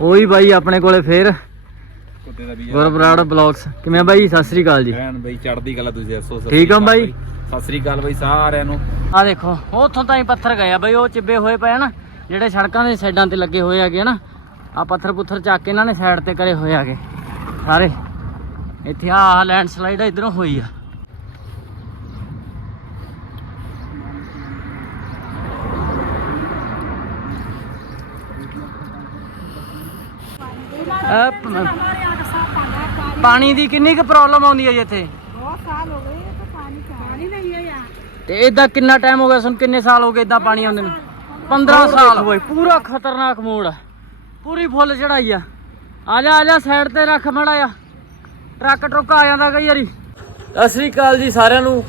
ਉਹੀ ਬਾਈ ਆਪਣੇ ਕੋਲੇ ਫੇਰ। ਕੁੱਤੇ ਦਾ ਵੀ ਗੁਰਬਰਾੜ ਬਲੌਗਸ। ਕਿਵੇਂ ਬਾਈ? ਸਤਿ ਸ੍ਰੀ ਅਕਾਲ ਜੀ। ਐਨ ਬਈ ਚੜਦੀ ਗੱਲ ਆ ਤੁਸੀਂ ਦੱਸੋ ਸਤਿ ਠੀਕ ਆ ਸ੍ਰੀ ਅਕਾਲ ਬਾਈ? ਸਤਿ ਸ੍ਰੀ ਅਕਾਲ ਬਈ ਸਾਰਿਆਂ ਨੂੰ। ਆ ਦੇਖੋ ਉੱਥੋਂ ਤਾਂ ਹੀ ਪੱਥਰ ਗਏ ਆ ਬਈ ਉਹ ਚਿੱਬੇ ਹੋਏ ਪਏ ਨਾ ਜਿਹੜੇ ਸੜਕਾਂ ਦੇ ਸਾਈਡਾਂ ਤੇ ਲੱਗੇ ਹੋਏ ਹੈਗੇ ਨਾ ਆ ਪੱਥਰ ਪੁੱਥਰ ਚੱਕ ਕੇ ਇਹਨਾਂ ਨੇ ਸਾਈਡ ਤੇ ਕਰੇ ਹੋਏ ਹੈਗੇ। ਸਾਰੇ। ਇੱਥੇ ਆ ਲੈਂਡ ਸਲਾਈਡ ਇਧਰੋਂ ਹੋਈ ਆ। ਅਹ ਪ- ਪਾਣੀ ਦੀ ਕਿੰਨੀ ਕੁ ਪ੍ਰੋਬਲਮ ਆਉਂਦੀ ਹੈ ਜੀ ਇੱਥੇ बहुत साल हो गए तो पानी का पानी नहीं है यहाँ ਤੇ ਇਦਾਂ ਕਿੰਨਾ ਟਾਈਮ ਹੋ ਗਿਆ ਸਾਨੂੰ ਕਿੰਨੇ ਸਾਲ ਹੋ ਗਏ ਇਦਾਂ ਪਾਣੀ ਆਉਂਦੇ ਨੂੰ 15 ਸਾਲ ਹੋਏ ਪੂਰਾ ਖਤਰਨਾਕ ਮੋੜ ਆ ਪੂਰੀ ਫੁੱਲ ਚੜਾਈ ਆ ਆ ਜਾ ਆ ਜਾ ਸਾਈਡ ਤੇ ਰੱਖ ਮੜਾ ਆ ਟਰੱਕ ਟਰੁੱਕ ਆ ਜਾਂਦਾ ਕਈ ਵਾਰੀ ਸਤਿ ਸ੍ਰੀ ਅਕਾਲ ਜੀ ਸਾਰਿਆਂ ਨੂੰ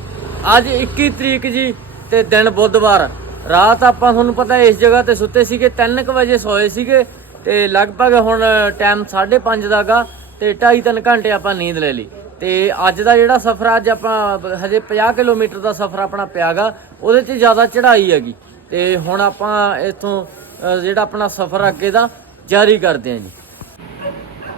ਅੱਜ 21 ਤਰੀਕ ਜੀ ਤੇ ਦਿਨ ਬੁੱਧਵਾਰ ਰਾਤ ਆਪਾਂ ਤੁਹਾਨੂੰ ਪਤਾ ਇਸ ਜਗ੍ਹਾ ਤੇ ਸੁੱਤੇ ਸੀਗੇ 3:00 ਵਜੇ ਸੋਏ ਸੀਗੇ ਤੇ ਲਗਭਗ ਹੁਣ ਟਾਈਮ 5:30 ਦਾਗਾ ਤੇ 2.5-3 ਘੰਟੇ ਆਪਾਂ ਨੀਂਦ ਲੈ ਲਈ। ਤੇ ਅੱਜ ਦਾ ਜਿਹੜਾ ਸਫ਼ਰ ਅੱਜ ਆਪਾਂ ਹਜੇ 50 ਕਿਲੋਮੀਟਰ ਦਾ ਸਫ਼ਰ ਆਪਣਾ ਪਿਆਗਾ, ਉਹਦੇ 'ਚ ਜ਼ਿਆਦਾ ਚੜ੍ਹਾਈ ਹੈਗੀ। ਤੇ ਹੁਣ ਆਪਾਂ ਇੱਥੋਂ ਜਿਹੜਾ ਆਪਣਾ ਸਫ਼ਰ ਅੱਗੇ ਦਾ, ਜਾਰੀ ਕਰਦੇ ਹਾਂ ਜੀ।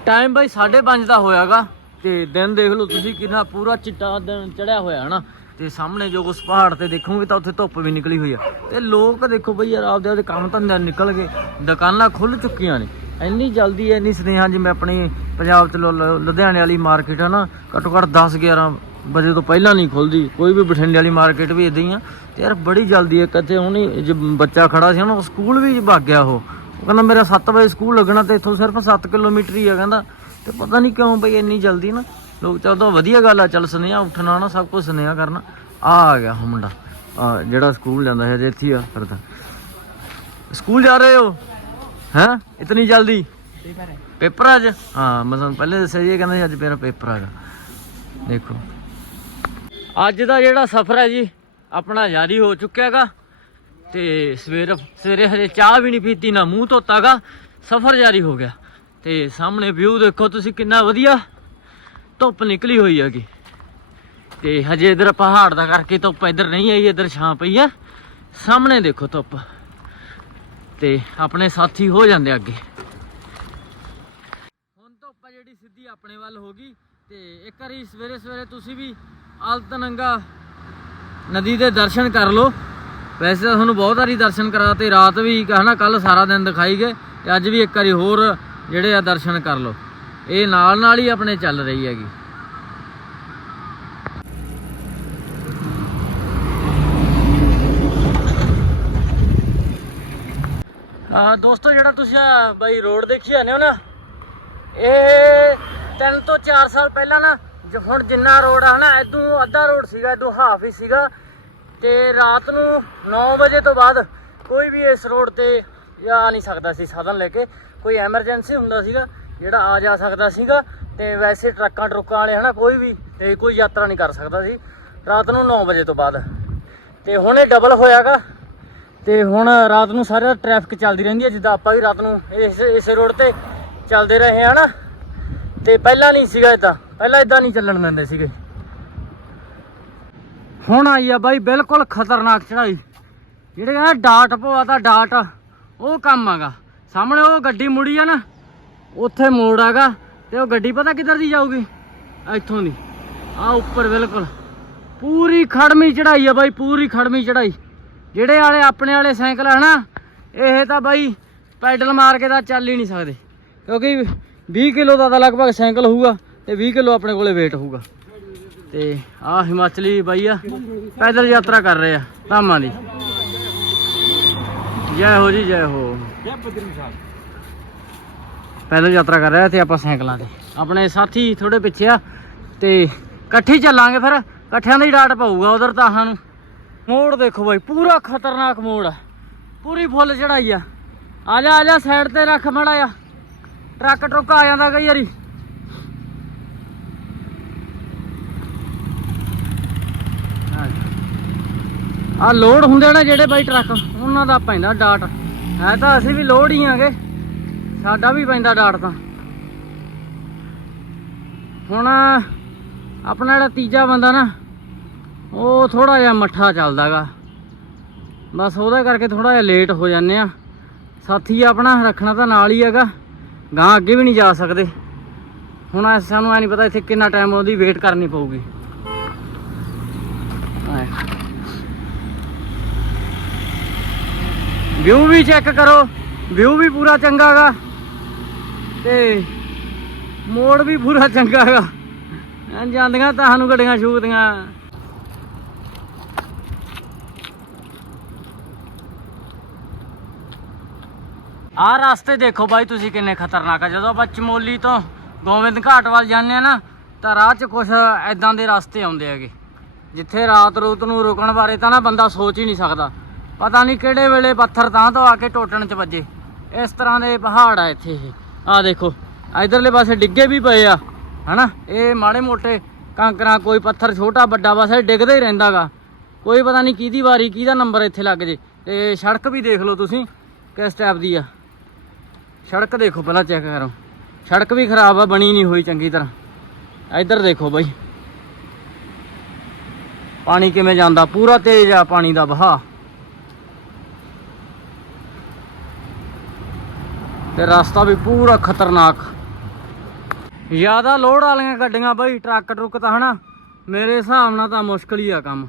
ਟਾਈਮ ਬਾਈ 5:30 ਦਾ ਹੋਇਆਗਾ, ਤੇ ਦਿਨ ਦੇਖ ਲਓ ਤੁਸੀਂ ਕਿੰਨਾ ਪੂਰਾ ਚਿੱਟਾ ਦਿਨ ਚੜਿਆ ਹੋਇਆ ਹੈ ਨਾ ਤੇ ਸਾਹਮਣੇ ਜੋ ਉਸ ਪਹਾੜ ਤੇ ਦੇਖੋਗੇ ਤਾਂ ਉੱਥੇ ਧੁੱਪ ਵੀ ਨਿਕਲੀ ਹੋਈ ਆ। ਤੇ ਲੋਕ ਦੇਖੋ ਬਈ ਯਾਰ, ਆਪਦੇ ਆਪਦੇ ਕੰਮ ਧੰਦੇ ਨਿਕਲ ਗਏ। ਦੁਕਾਨਾਂ ਖੁੱਲ ਚੁੱਕੀਆਂ ਨੇ। ਇੰਨੀ ਜਲਦੀ ਇੰਨੀ ਸੁਨੇਹਾ ਜਿਵੇਂ ਆਪਣੀ ਪੰਜਾਬ ਚ ਲੁ- ਲੁ- ਲੁਧਿਆਣੇ ਵਾਲੀ ਮਾਰਕੀਟ ਆ ਨਾ, ਘੱਟੋ ਘੱਟ 10 11 ਵਜੇ ਤੋਂ ਪਹਿਲਾਂ ਨਹੀਂ ਖੁੱਲਦੀ। ਕੋਈ ਵੀ ਬਠਿੰਡੇ ਵਾਲੀ ਮਾਰਕੀਟ ਵੀ ਇਦਾਂ ਹੀ ਆ। ਤੇ ਯਾਰ ਬੜੀ ਜਲਦੀ ਇੱਕ ਇੱਥੇ ਹੁਣੀ ਜੇ ਬੱਚਾ ਖੜਾ ਸੀ ਨਾ ਸਕੂਲ ਵੀ ਭੱਗ ਗਿਆ ਉਹ। ਉਹ ਕਹਿੰਦਾ ਮੇਰਾ 7 ਵਜੇ ਸਕੂਲ ਲੱਗਣਾ ਤੇ ਇੱਥੋਂ ਸਿਰਫ 7 ਕਿਲੋਮੀਟਰ ਹੀ ਆ ਕਹਿੰਦਾ। ਤੇ ਪਤਾ ਨਹੀਂ ਕਿਉਂ ਬਈ ਇੰਨੀ ਜਲਦੀ ਨਾ ਲੋਕ ਚਾਹਦਾ ਵਧੀਆ ਗੱਲ ਆ ਚੱਲ ਸੁਨੇਹਾ ਉੱਠਣਾ ਨਾ ਸਭ ਕੁਝ ਸੁਨੇਹਾ ਕਰਨਾ। ਆ ਆ ਗਿਆ ਉਹ ਮੁੰਡਾ। ਆ ਜਿਹੜਾ ਸਕੂਲ ਜਾਂਦਾ ਹੈ ਜੇ ਇੱਥੇ ਆ ਫਿਰਦਾ ਸਕੂਲ ਜਾ ਰਹੇ ਹੋ? ਹੈ? ਇਤਨੀ ਜਲਦੀ? ਪੇਪਰ ਅੱਜ? ਹਾਂ ਮੈਂ ਤੁਹਾਨੂੰ ਪਹਿਲੇ ਦੱਸਿਆ ਜੀ ਇਹ ਕਹਿੰਦਾ ਅੱਜ ਮੇਰਾ ਪੇਪਰ ਹੈਗਾ ਦੇਖੋ। ਅੱਜ ਦਾ ਜਿਹੜਾ ਸਫ਼ਰ ਹੈ ਜੀ ਆਪਣਾ ਜਾਰੀ ਹੋ ਚੁੱਕਿਆ ਹੈਗਾ ਤੇ ਸਵੇਰ ਸਵੇਰੇ ਹਜੇ ਚਾਹ ਵੀ ਨਹੀਂ ਪੀਤੀ ਨਾ ਮੂੰਹ ਧੋਤਾਗਾ। ਸਫ਼ਰ ਜਾਰੀ ਹੋ ਗਿਆ। ਤੇ ਸਾਹਮਣੇ ਵਿਊ ਦੇਖੋ ਤੁਸੀਂ ਕਿੰਨਾ ਵਧੀਆ। ਧੁੱਪ ਨਿਕਲੀ ਹੋਈ ਹੈਗੀ। ਤੇ ਹਜੇ ਇਧਰ ਪਹਾੜ ਦਾ ਕਰਕੇ ਧੁੱਪ ਇਧਰ ਨਹੀਂ ਆਈ, ਇਧਰ ਛਾਂ ਪਈ ਆ। ਸਾਹਮਣੇ ਦੇਖੋ ਧੁੱਪ। ਤੇ ਆਪਣੇ ਸਾਥੀ ਹੋ ਜਾਂਦੇ ਅੱਗੇ। ਹੁਣ ਧੁੱਪ ਆ ਜਿਹੜੀ ਸਿੱਧੀ ਆਪਣੇ ਵੱਲ ਹੋ ਗਈ। ਤੇ ਇੱਕ ਵਾਰੀ ਸਵੇਰੇ ਸਵੇਰੇ ਤੁਸੀਂ ਵੀ ਅਲਤਨੰਗਾ ਨਦੀ ਦੇ ਦਰਸ਼ਨ ਕਰ ਲਓ। ਵੈਸੇ ਤਾਂ ਤੁਹਾਨੂੰ ਬਹੁਤ ਵਾਰੀ ਦਰਸ਼ਨ ਕਰਾਤੇ ਰਾਤ ਵੀ ਕਹਣਾ ਕੱਲ ਸਾਰਾ ਦਿਨ ਦਿਖਾਈ ਗਏ। ਤੇ ਅੱਜ ਵੀ ਇੱਕ ਵਾਰੀ ਹੋਰ ਜਿਹੜੇ ਆ ਦਰਸ਼ਨ ਕਰ ਲਓ। ਇਹ ਨਾਲ ਨਾਲ ਹੀ ਆਪਣੇ ਚੱਲ ਰਹੀ ਹੈਗੀ। ਆ ਦੋਸਤੋ, ਜਿਹੜਾ ਤੁਸੀਂ ਆਹ ਬਈ ਰੋਡ ਦੇਖੀ ਜਾਂਦੇ ਹੋ ਨਾ, ਇਹ ਤਿੰਨ ਤੋਂ 4 ਸਾਲ ਪਹਿਲਾਂ ਨਾ ਹੁਣ ਜਿੰਨਾ ਰੋਡ ਆ ਨਾ ਇਦੋਂ ਅੱਧਾ ਰੋਡ ਸੀਗਾ ਇਦੋਂ ਹਾਫ ਹੀ ਸੀਗਾ। ਤੇ ਰਾਤ ਨੂੰ 9 ਵਜੇ ਤੋਂ ਬਾਅਦ ਕੋਈ ਵੀ ਇਸ ਰੋਡ ਤੇ ਆ ਨਹੀਂ ਸਕਦਾ ਸੀ ਸਾਧਨ ਲੈ ਕੇ, ਕੋਈ ਐਮਰਜੈਂਸੀ ਹੁੰਦਾ ਸੀਗਾ। ਜਿਹੜਾ ਆ ਜਾ ਸਕਦਾ ਸੀਗਾ ਤੇ ਵੈਸੇ ਟਰੱਕਾਂ ਟਰੁੱਕਾਂ ਵਾਲੇ ਹਨਾ ਕੋਈ ਵੀ ਤੇ ਕੋਈ ਯਾਤਰਾ ਨਹੀਂ ਕਰ ਸਕਦਾ ਸੀ। ਰਾਤ ਨੂੰ 9 ਵਜੇ ਤੋਂ ਬਾਅਦ। ਤੇ ਹੁਣ ਇਹ ਡਬਲ ਹੋਇਆਗਾ। ਤੇ ਹੁਣ ਰਾਤ ਨੂੰ ਸਾਰਾ ਟ੍ਰੈਫਿਕ ਚੱਲਦੀ ਰਹਿੰਦੀ ਹੈ, ਜਿੱਦਾਂ ਆਪਾਂ ਵੀ ਰਾਤ ਨੂੰ ਇਸ, ਇਸੇ ਰੋਡ ਤੇ ਚੱਲਦੇ ਰਹੇ ਹਾਂ ਨਾ ਤੇ ਪਹਿਲਾਂ ਨਹੀਂ ਸੀਗਾ ਇਦਾਂ ਪਹਿਲਾਂ ਇਦਾਂ ਨਹੀਂ ਚੱਲਣ ਦਿੰਦੇ ਸੀਗੇ। ਹੁਣ ਆਈ ਆ ਬਾਈ ਬਿਲਕੁਲ ਖਤਰਨਾਕ ਚੜਾਈ ਜਿਹੜੇ ਆ ਡਾਟ ਪਵਾ ਤਾਂ ਡਾਟ, ਉਹ ਕੰਮ ਆਗਾ। ਸਾਹਮਣੇ ਉਹ ਗੱਡੀ ਮੁੜੀ ਆ ਨਾ। ਉੱਥੇ ਮੋੜ ਆਗਾ ਤੇ ਉਹ ਗੱਡੀ ਪਤਾ ਕਿੱਧਰ ਦੀ ਜਾਊਗੀ? ਇੱਥੋਂ ਦੀ। ਆ ਉੱਪਰ ਬਿਲਕੁਲ। ਪੂਰੀ ਖੜਮੀ ਚੜਾਈ ਆ ਬਾਈ, ਪੂਰੀ ਖੜਮੀ ਚੜਾਈ। ਜਿਹੜੇ ਵਾਲੇ ਆਪਣੇ ਵਾਲੇ ਸਾਈਕਲ ਆ ਨਾ, ਇਹ ਤਾਂ ਬਾਈ ਪੈਡਲ ਮਾਰ ਕੇ ਤਾਂ ਚੱਲ ਹੀ ਨਹੀਂ ਸਕਦੇ। ਕਿਉਂਕਿ 20 ਕਿਲੋ ਦਾ ਤਾਂ ਲਗਭਗ ਸਾਈਕਲ ਹੋਊਗਾ ਤੇ 20 ਕਿਲੋ ਆਪਣੇ ਕੋਲੇ weight ਹੋਊਗਾ। ਤੇ ਆ ਹਿਮਾਚਲੀ ਬਾਈ ਆ, ਪੈਦਲ ਯਾਤਰਾ ਕਰ ਰਹੇ ਆ, ਧਾਮਾਂ ਦੀ। ਜੈ ਹੋ ਜੀ, ਜੈ ਹੋ। ਪੈਦਲ ਯਾਤਰਾ ਕਰ ਰਿਹਾ ਤੇ ਆਪਾਂ ਸਾਈਕਲਾਂ ਤੇ। ਆਪਣੇ ਸਾਥੀ ਥੋੜੇ ਪਿੱਛੇ ਆ ਤੇ ਇਕੱਠੇ ਚੱਲਾਂਗੇ ਫਿਰ। ਇਕੱਠਿਆਂ ਦਾ ਹੀ ਡਾਟ ਪਊਗਾ ਉਧਰ ਤਾਂ ਸਾਨੂੰ। ਮੋੜ ਦੇਖੋ ਬਾਈ, ਪੂਰਾ ਖਤਰਨਾਕ ਮੋੜ ਆ। ਪੂਰੀ ਫੁੱਲ ਚੜਾਈ ਆ। ਆ ਜਾ ਆ ਜਾ ਸਾਈਡ ਤੇ ਰੱਖ ਮੜਾ ਆ ਟਰੱਕ ਟਰੁੱਕ ਆ ਜਾਂਦਾ ਕਈ ਵਾਰੀ। ਆ ਲੋਡ ਹੁੰਦੇ ਨੇ ਜਿਹੜੇ ਬਾਈ ਟਰੱਕ, ਉਹਨਾਂ ਦਾ ਪੈਂਦਾ ਡਾਟ। ਹੈ ਤਾਂ ਅਸੀਂ ਵੀ ਲੋਡ ਹੀ ਆਂਗੇ। ਸਾਡਾ ਵੀ ਪੈਂਦਾ ਡਾਟ ਤਾਂ। ਹੁਣ ਆਪਣਾ ਜਿਹੜਾ ਤੀਜਾ ਬੰਦਾ ਨਾ, ਉਹ ਥੋੜਾ ਜਿਹਾ ਮੱਠਾ ਚੱਲਦਾਗਾ। ਬਸ ਉਹਦਾ ਕਰਕੇ ਥੋੜਾ ਜਿਹਾ ਲੇਟ ਹੋ ਜਾਂਦੇ ਆ ਸਾਥੀ ਆਪਣਾ ਰੱਖਣਾ ਤਾਂ ਨਾਲ ਹੀ ਹੈਗਾ ਗਾਂ ਅੱਗੇ ਵੀ ਨਹੀਂ ਜਾ ਸਕਦੇ। ਹੁਣ ਸਾਨੂੰ ਐ ਨਹੀਂ ਪਤਾ ਇੱਥੇ ਕਿੰਨਾ ਟਾਈਮ ਉਹਦੀ ਵੇਟ ਕਰਨੀ ਪਊਗੀ। ਵਿਊ ਵੀ ਚੈੱਕ ਕਰੋ ਵਿਊ ਵੀ ਪੂਰਾ ਚੰਗਾ ਗਾ ਤੇ ਮੋੜ ਵੀ ਪੂਰਾ ਚੰਗਾ ਹੈਗਾ ਐਂ ਜਾਂਦੀਆਂ ਤੁਹਾਨੂੰ ਗੱਡੀਆਂ ਛੂਤੀਆਂ ਆਹ ਰਸਤੇ ਦੇਖੋ ਬਾਈ ਤੁਸੀਂ ਕਿੰਨੇ ਖਤਰਨਾਕ ਆ। ਜਦੋਂ ਆਪਾਂ ਚਮੋਲੀ ਤੋਂ ਗੋਬਿੰਦ ਘਾਟ ਵੱਲ ਜਾਂਦੇ ਆ ਨਾ, ਤਾਂ ਰਾਹ 'ਚ ਕੁਝ ਐਦਾਂ ਦੇ ਰਸਤੇ ਆਉਂਦੇ ਹੈਗੇ। ਜਿੱਥੇ ਰਾਤ ਰੂਤ ਨੂੰ ਰੁਕਣ ਬਾਰੇ ਤਾਂ ਨਾ ਬੰਦਾ ਸੋਚ ਹੀ ਨਹੀਂ ਸਕਦਾ। ਪਤਾ ਨਹੀਂ ਕਿਹੜੇ ਵੇਲੇ ਪੱਥਰ ਤਾਂ ਤੋਂ ਆ ਕੇ ਟੋਟਣ 'ਚ ਵੱਜੇ। ਇਸ ਤਰ੍ਹਾਂ ਦੇ ਪਹਾੜ ਆ ਇੱਥੇ ਇਹ। ਆਹ ਦੇਖੋ, ਇਧਰਲੇ ਪਾਸੇ ਡਿੱਗੇ ਵੀ ਪਏ ਆ, ਹਨਾ? ਇਹ ਮਾੜੇ ਮੋਟੇ ਕਾਂਕਰਾਂ, ਕੋਈ ਪੱਥਰ ਛੋਟਾ, ਵੱਡਾ, ਬਸ ਇਹ ਡਿੱਗਦਾ ਹੀ ਰਹਿੰਦਾਗਾ। ਕੋਈ ਪਤਾ ਨਹੀਂ ਕਿਹਦੀ ਵਾਰੀ, ਕਿਹਦਾ ਨੰਬਰ ਇੱਥੇ ਲੱਗ ਜੇ। ਤੇ ਸੜਕ ਵੀ ਦੇਖ ਲਓ ਤੁਸੀਂ, ਕਿਸ ਟਾਈਪ ਦੀ ਆ। ਸੜਕ ਦੇਖੋ ਪਹਿਲਾਂ ਚੈੱਕ ਕਰੋ। ਸੜਕ ਵੀ ਖਰਾਬ ਆ, ਬਣੀ ਨਹੀਂ ਹੋਈ ਚੰਗੀ ਤਰ੍ਹਾਂ। ਇੱਧਰ ਦੇਖੋ ਬਾਈ। ਪਾਣੀ ਕਿਵੇਂ ਜਾਂਦਾ? ਪੂਰਾ ਤੇਜ਼ ਆ ਪਾਣੀ ਦਾ ਵਹਾਅ। ਤੇ ਰਸਤਾ ਵੀ ਪੂਰਾ ਖਤਰਨਾਕ। ਜ਼ਿਆਦਾ ਲੋਡ ਵਾਲੀਆਂ ਗੱਡੀਆਂ ਬਈ, ਟਰੱਕ ਟਰੁੱਕ ਤਾਂ ਹਨਾ, ਮੇਰੇ ਹਿਸਾਬ ਨਾਲ ਤਾਂ ਮੁਸ਼ਕਲ ਹੀ ਆ ਕੰਮ।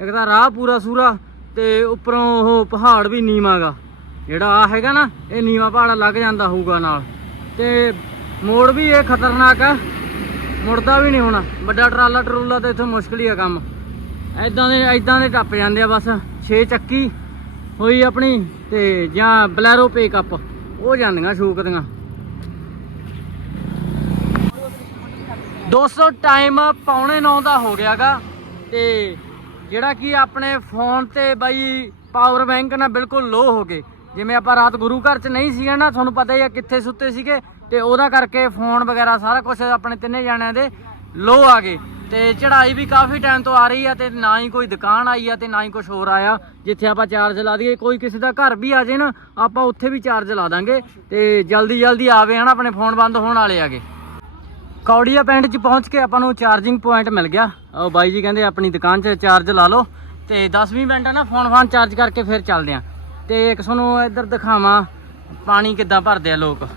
ਇੱਕ ਤਾਂ ਰਾਹ ਪੂਰਾ ਸੂਰਾ ਤੇ ਉੱਪਰੋਂ ਉਹ ਪਹਾੜ ਵੀ ਨੀਵਾਂ ਗਾ। ਜਿਹੜਾ ਆ ਹੈਗਾ ਨਾ, ਇਹ ਨੀਵਾਂ ਪਹਾੜ ਲੱਗ ਜਾਂਦਾ ਹੋਊਗਾ ਨਾਲ। ਤੇ ਮੋੜ ਵੀ ਇਹ ਖਤਰਨਾਕ ਆ, ਮੁੜਦਾ ਵੀ ਨਹੀਂ ਹੋਣਾ। ਵੱਡਾ ਟਰਾਲਾ ਟਰੂਲਾ ਤੇ ਇੱਥੇ ਮੁਸ਼ਕਲ ਹੀ ਆ ਕੰਮ। ਐਦਾਂ ਦੇ ਐਦਾਂ ਦੇ ਟੱਪ ਜਾਂਦੇ ਆ ਬਸ 6 ਚੱਕੀ ਹੋਈ ਆਪਣੀ ਤੇ ਜਾਂ ਬਲੈਰੋ ਪਿਕਅਪ। ਉਹ ਜਾਂਦੀਆਂ ਸ਼ੂਕਦੀਆਂ 200 ਟਾਈਮ ਪੌਣੇ 9 ਦਾ ਹੋ ਗਿਆਗਾ ਤੇ ਜਿਹੜਾ ਕਿ ਆਪਣੇ ਫੋਨ ਤੇ ਬਾਈ ਪਾਵਰ ਬੈਂਕ ਨਾਲ ਬਿਲਕੁਲ ਲੋ ਹੋ ਗਏ। ਜਿਵੇਂ ਆਪਾਂ ਰਾਤ ਗੁਰੂ ਘਰ ਚ ਨਹੀਂ ਸੀਗੇ ਨਾ, ਤੁਹਾਨੂੰ ਪਤਾ ਹੀ ਆ ਕਿੱਥੇ ਸੁੱਤੇ ਸੀਗੇ ਤੇ ਉਹਦਾ ਕਰਕੇ ਫੋਨ ਵਗੈਰਾ ਸਾਰਾ ਕੁਝ ਆਪਣੇ ਤਿੰਨੇ ਜਾਣਿਆਂ ਦੇ ਲੋ ਆ ਗਏ। ਤੇ ਚੜ੍ਹਾਈ ਵੀ ਕਾਫੀ ਟਾਈਮ ਤੋਂ ਆ ਰਹੀ ਆ ਤੇ ਨਾ ਹੀ ਕੋਈ ਦੁਕਾਨ ਆਈ ਆ ਤੇ ਨਾ ਹੀ ਕੁਝ ਹੋਰ ਆਇਆ। ਜਿੱਥੇ ਆਪਾਂ ਚਾਰਜ ਲਾ ਦਈਏ, ਕੋਈ ਕਿਸੇ ਦਾ ਘਰ ਵੀ ਆ ਜੇ ਨਾ, ਆਪਾਂ ਉੱਥੇ ਵੀ ਚਾਰਜ ਲਾ ਦਾਂਗੇ ਤੇ ਜਲਦੀ ਜਲਦੀ ਆਵੇ ਹਨਾ, ਆਪਣੇ ਫੋਨ ਬੰਦ ਹੋਣ ਵਾਲੇ ਆਗੇ। ਕੌੜੀਆ ਪਿੰਡ 'ਚ ਪਹੁੰਚ ਕੇ ਆਪਾਂ ਨੂੰ ਚਾਰਜਿੰਗ ਪੁਆਇੰਟ ਮਿਲ ਗਿਆ। ਉਹ ਬਾਈ ਜੀ ਕਹਿੰਦੇ ਆਪਣੀ ਦੁਕਾਨ 'ਚ ਚਾਰਜ ਲਾ ਲਓ। ਤੇ 10-20 ਮਿੰਟ ਨਾ ਫੋਨ ਫਾਨ ਚਾਰਜ ਕਰਕੇ ਫਿਰ ਚੱਲਦੇ ਆਂ। ਤੇ ਇੱਕ ਤੁਹਾਨੂੰ ਇੱਧਰ ਦਿਖਾਵਾਂ, ਪਾਣੀ ਕਿੱਦਾਂ ਭਰਦੇ ਆ ਲੋਕ।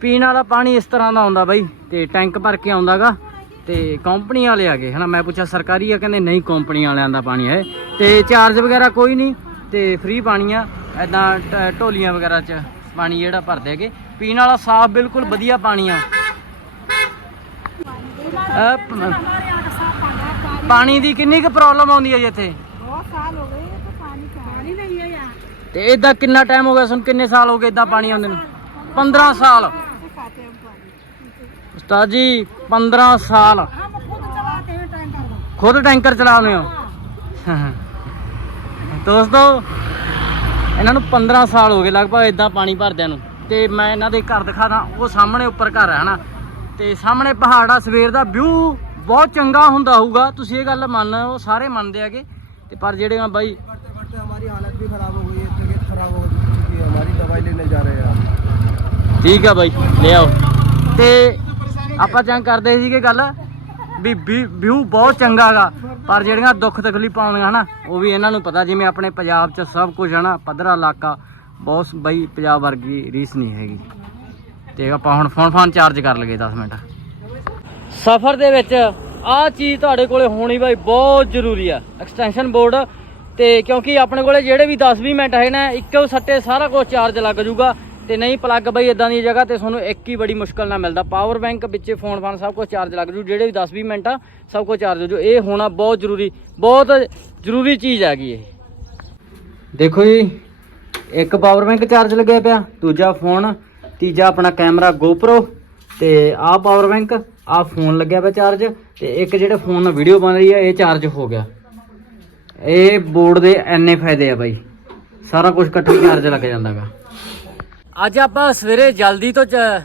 ਪੀਣ ਵਾਲਾ ਪਾਣੀ ਇਸ ਤਰ੍ਹਾਂ ਦਾ ਆਉਂਦਾ ਬਾਈ, ਤੇ ਟੈਂਕ ਭਰ ਕੇ ਆਉਂਦਾਗਾ ਤੇ ਕੰਪਨੀ ਵਾਲੇ ਆ ਗਏ ਹਨਾ? ਮੈਂ ਪੁੱਛਿਆ ਸਰਕਾਰੀ ਆ? ਕਹਿੰਦੇ ਨਹੀਂ ਕੰਪਨੀ ਵਾਲਿਆਂ ਦਾ ਪਾਣੀ ਹੈ। ਤੇ ਚਾਰਜ ਵਗੈਰਾ ਕੋਈ ਨਹੀਂ ਤੇ ਫ੍ਰੀ ਪਾਣੀ ਆ। ਐਦਾਂ ਢੋਲੀਆਂ ਵਗੈਰਾ 'ਚ ਪਾਣੀ ਜਿਹੜਾ ਭਰਦੇ ਹੈਗੇ। ਪੀਣ ਵਾਲਾ ਸਾਫ਼ ਬਿਲਕੁਲ ਵਧੀਆ ਪਾਣੀ ਆ। ਪਾਣੀ ਦੀ ਕਿੰਨੀ ਕੁ ਪ੍ਰੋਬਲਮ ਆਉਂਦੀ ਹੈ ਜੀ ਇੱਥੇ? ਬਹੁਤ ਸਾਲ ਤੇ ਇਦਾਂ ਕਿੰਨਾ ਟਾਈਮ ਹੋ ਗਿਆ ਤੁਹਾਨੂੰ ਕਿੰਨੇ ਸਾਲ ਹੋ ਗਏ ਇਦਾਂ ਪਾਣੀ ਆਉਂਦੇ ਨੂੰ? 15 ਸਾਲ। ਉਸਤਾਦ ਜੀ 15 ਸਾਲ हम खुद चलाते हैं टैंकर को ਖੁਦ ਟੈਂਕਰ ਚਲਾਉਂਦੇ ਹੋ ਦੋਸਤੋ ਇਹਨਾਂ ਨੂੰ 15 ਸਾਲ ਹੋ ਗਏ ਲਗਭਗ ਇਦਾਂ ਪਾਣੀ ਭਰਦਿਆਂ ਨੂੰ ਤੇ ਮੈਂ ਇਹਨਾਂ ਦੇ ਘਰ ਦਿਖਾਦਾ ਉਹ ਸਾਹਮਣੇ ਉੱਪਰ ਘਰ ਹੈ ਨਾ ਤੇ ਸਾਹਮਣੇ ਪਹਾੜ ਆ ਸਵੇਰ ਦਾ ਵਿਊ ਬਹੁਤ ਚੰਗਾ ਹੁੰਦਾ ਹੋਊਗਾ ਤੁਸੀਂ ਇਹ ਗੱਲ ਮੰਨ ਉਹ ਸਾਰੇ ਮੰਨਦੇ ਹੈਗੇ ਤੇ ਪਰ ਜਿਹੜੇ ਆ ਬਾਈ करते करते हमारी हालत भी खराब हो गई है तबीयत खराब हो चुकी है हमारी दवाई लेने जा रहे हैं आप ਠੀਕ ਆ ਬਾਈ ਲੈ ਆਓ ਤੇ ਆਪਾਂ ਚੰਗ ਕਰਦੇ ਸੀਗੇ ਗੱਲ, ਵੀ ਵਿਊ ਬਹੁਤ ਚੰਗਾ ਗਾ। ਪਰ ਜਿਹੜੀਆਂ ਦੁੱਖ ਤਕਲੀਫਾਂ ਆਉਂਦੀਆਂ ਹਨਾ ਉਹ ਵੀ ਇਹਨਾਂ ਨੂੰ ਪਤਾ, ਜਿਵੇਂ ਆਪਣੇ ਪੰਜਾਬ 'ਚ ਸਭ ਕੁਝ ਹਨਾ ਪੱਧਰਾ ਇਲਾਕਾ, ਬਹੁਤ ਬਈ ਪੰਜਾਬ ਵਰਗੀ ਰੀਸ ਨਹੀਂ ਹੈਗੀ। ਤੇ ਆਪਾਂ ਹੁਣ ਫੋਨ, ਫਾਨ ਚਾਰਜ ਕਰ ਲਗੇ 10 ਮਿੰਟ। ਸਫ਼ਰ ਦੇ ਵਿੱਚ ਆਹ ਚੀਜ਼ ਤੁਹਾਡੇ ਕੋਲੇ ਹੋਣੀ ਬਾਈ ਬਹੁਤ ਜ਼ਰੂਰੀ ਆ। ਐਕਸਟੈਂਸ਼ਨ ਬੋਰਡ ਤੇ ਕਿਉਂਕਿ ਆਪਣੇ ਕੋਲੇ ਜਿਹੜੇ ਵੀ 10-20 ਮਿੰਟ ਹੈ ਨਾ, ਇੱਕੋ ਸੱਟੇ ਸਾਰਾ ਕੁਝ ਚਾਰਜ ਲੱਗ ਜਾਊਗਾ ਤੇ ਨਹੀਂ ਪਲੱਗ ਬਈ ਇਦਾਂ ਦੀ ਜਗ੍ਹਾ ਤੇ ਤੁਹਾਨੂੰ ਇੱਕ ਹੀ ਬੜੀ ਮੁਸ਼ਕਲ ਨਾਲ ਮਿਲਦਾ। ਪਾਵਰ ਬੈਂਕ ਵਿੱਚ ਫੋਨ ਫਾਨ ਸਭ ਕੁਝ ਚਾਰਜ ਲੱਗ ਜੂ, ਜਿਹੜੇ ਵੀ 10-20 ਮਿੰਟ ਆ, ਸਭ ਕੁਝ ਚਾਰਜ ਹੋ ਜੂ। ਇਹ ਹੋਣਾ ਬਹੁਤ ਜ਼ਰੂਰੀ ਬਹੁਤ ਜ਼ਰੂਰੀ ਚੀਜ਼ ਹੈਗੀ ਇਹ। ਦੇਖੋ ਜੀ, ਇੱਕ ਪਾਵਰ ਬੈਂਕ ਚਾਰਜ ਲੱਗਿਆ ਪਿਆ, ਦੂਜਾ ਫੋਨ ਤੀਜਾ ਆਪਣਾ ਕੈਮਰਾ GoPro ਤੇ ਆਹ ਪਾਵਰ ਬੈਂਕ ਆਹ ਫੋਨ ਲੱਗਿਆ ਪਿਆ ਚਾਰਜ ਤੇ ਇੱਕ ਜਿਹੜੇ ਫੋਨ ਨਾਲ ਵੀਡੀਓ ਬਣ ਰਹੀ ਹੈ ਇਹ ਚਾਰਜ ਹੋ ਗਿਆ। ਇਹ ਬੋਰਡ ਦੇ ਐਨੇ ਫਾਇਦੇ ਆ ਬਾਈ। ਸਾਰਾ ਕੁਝ ਇਕੱਠਾ ਚਾਰਜ ਲੱਗ ਜਾਂਦਾਗਾ। ਅੱਜ ਆਪਾਂ ਸਵੇਰੇ ਜਲਦੀ ਤੋਂ ਚ-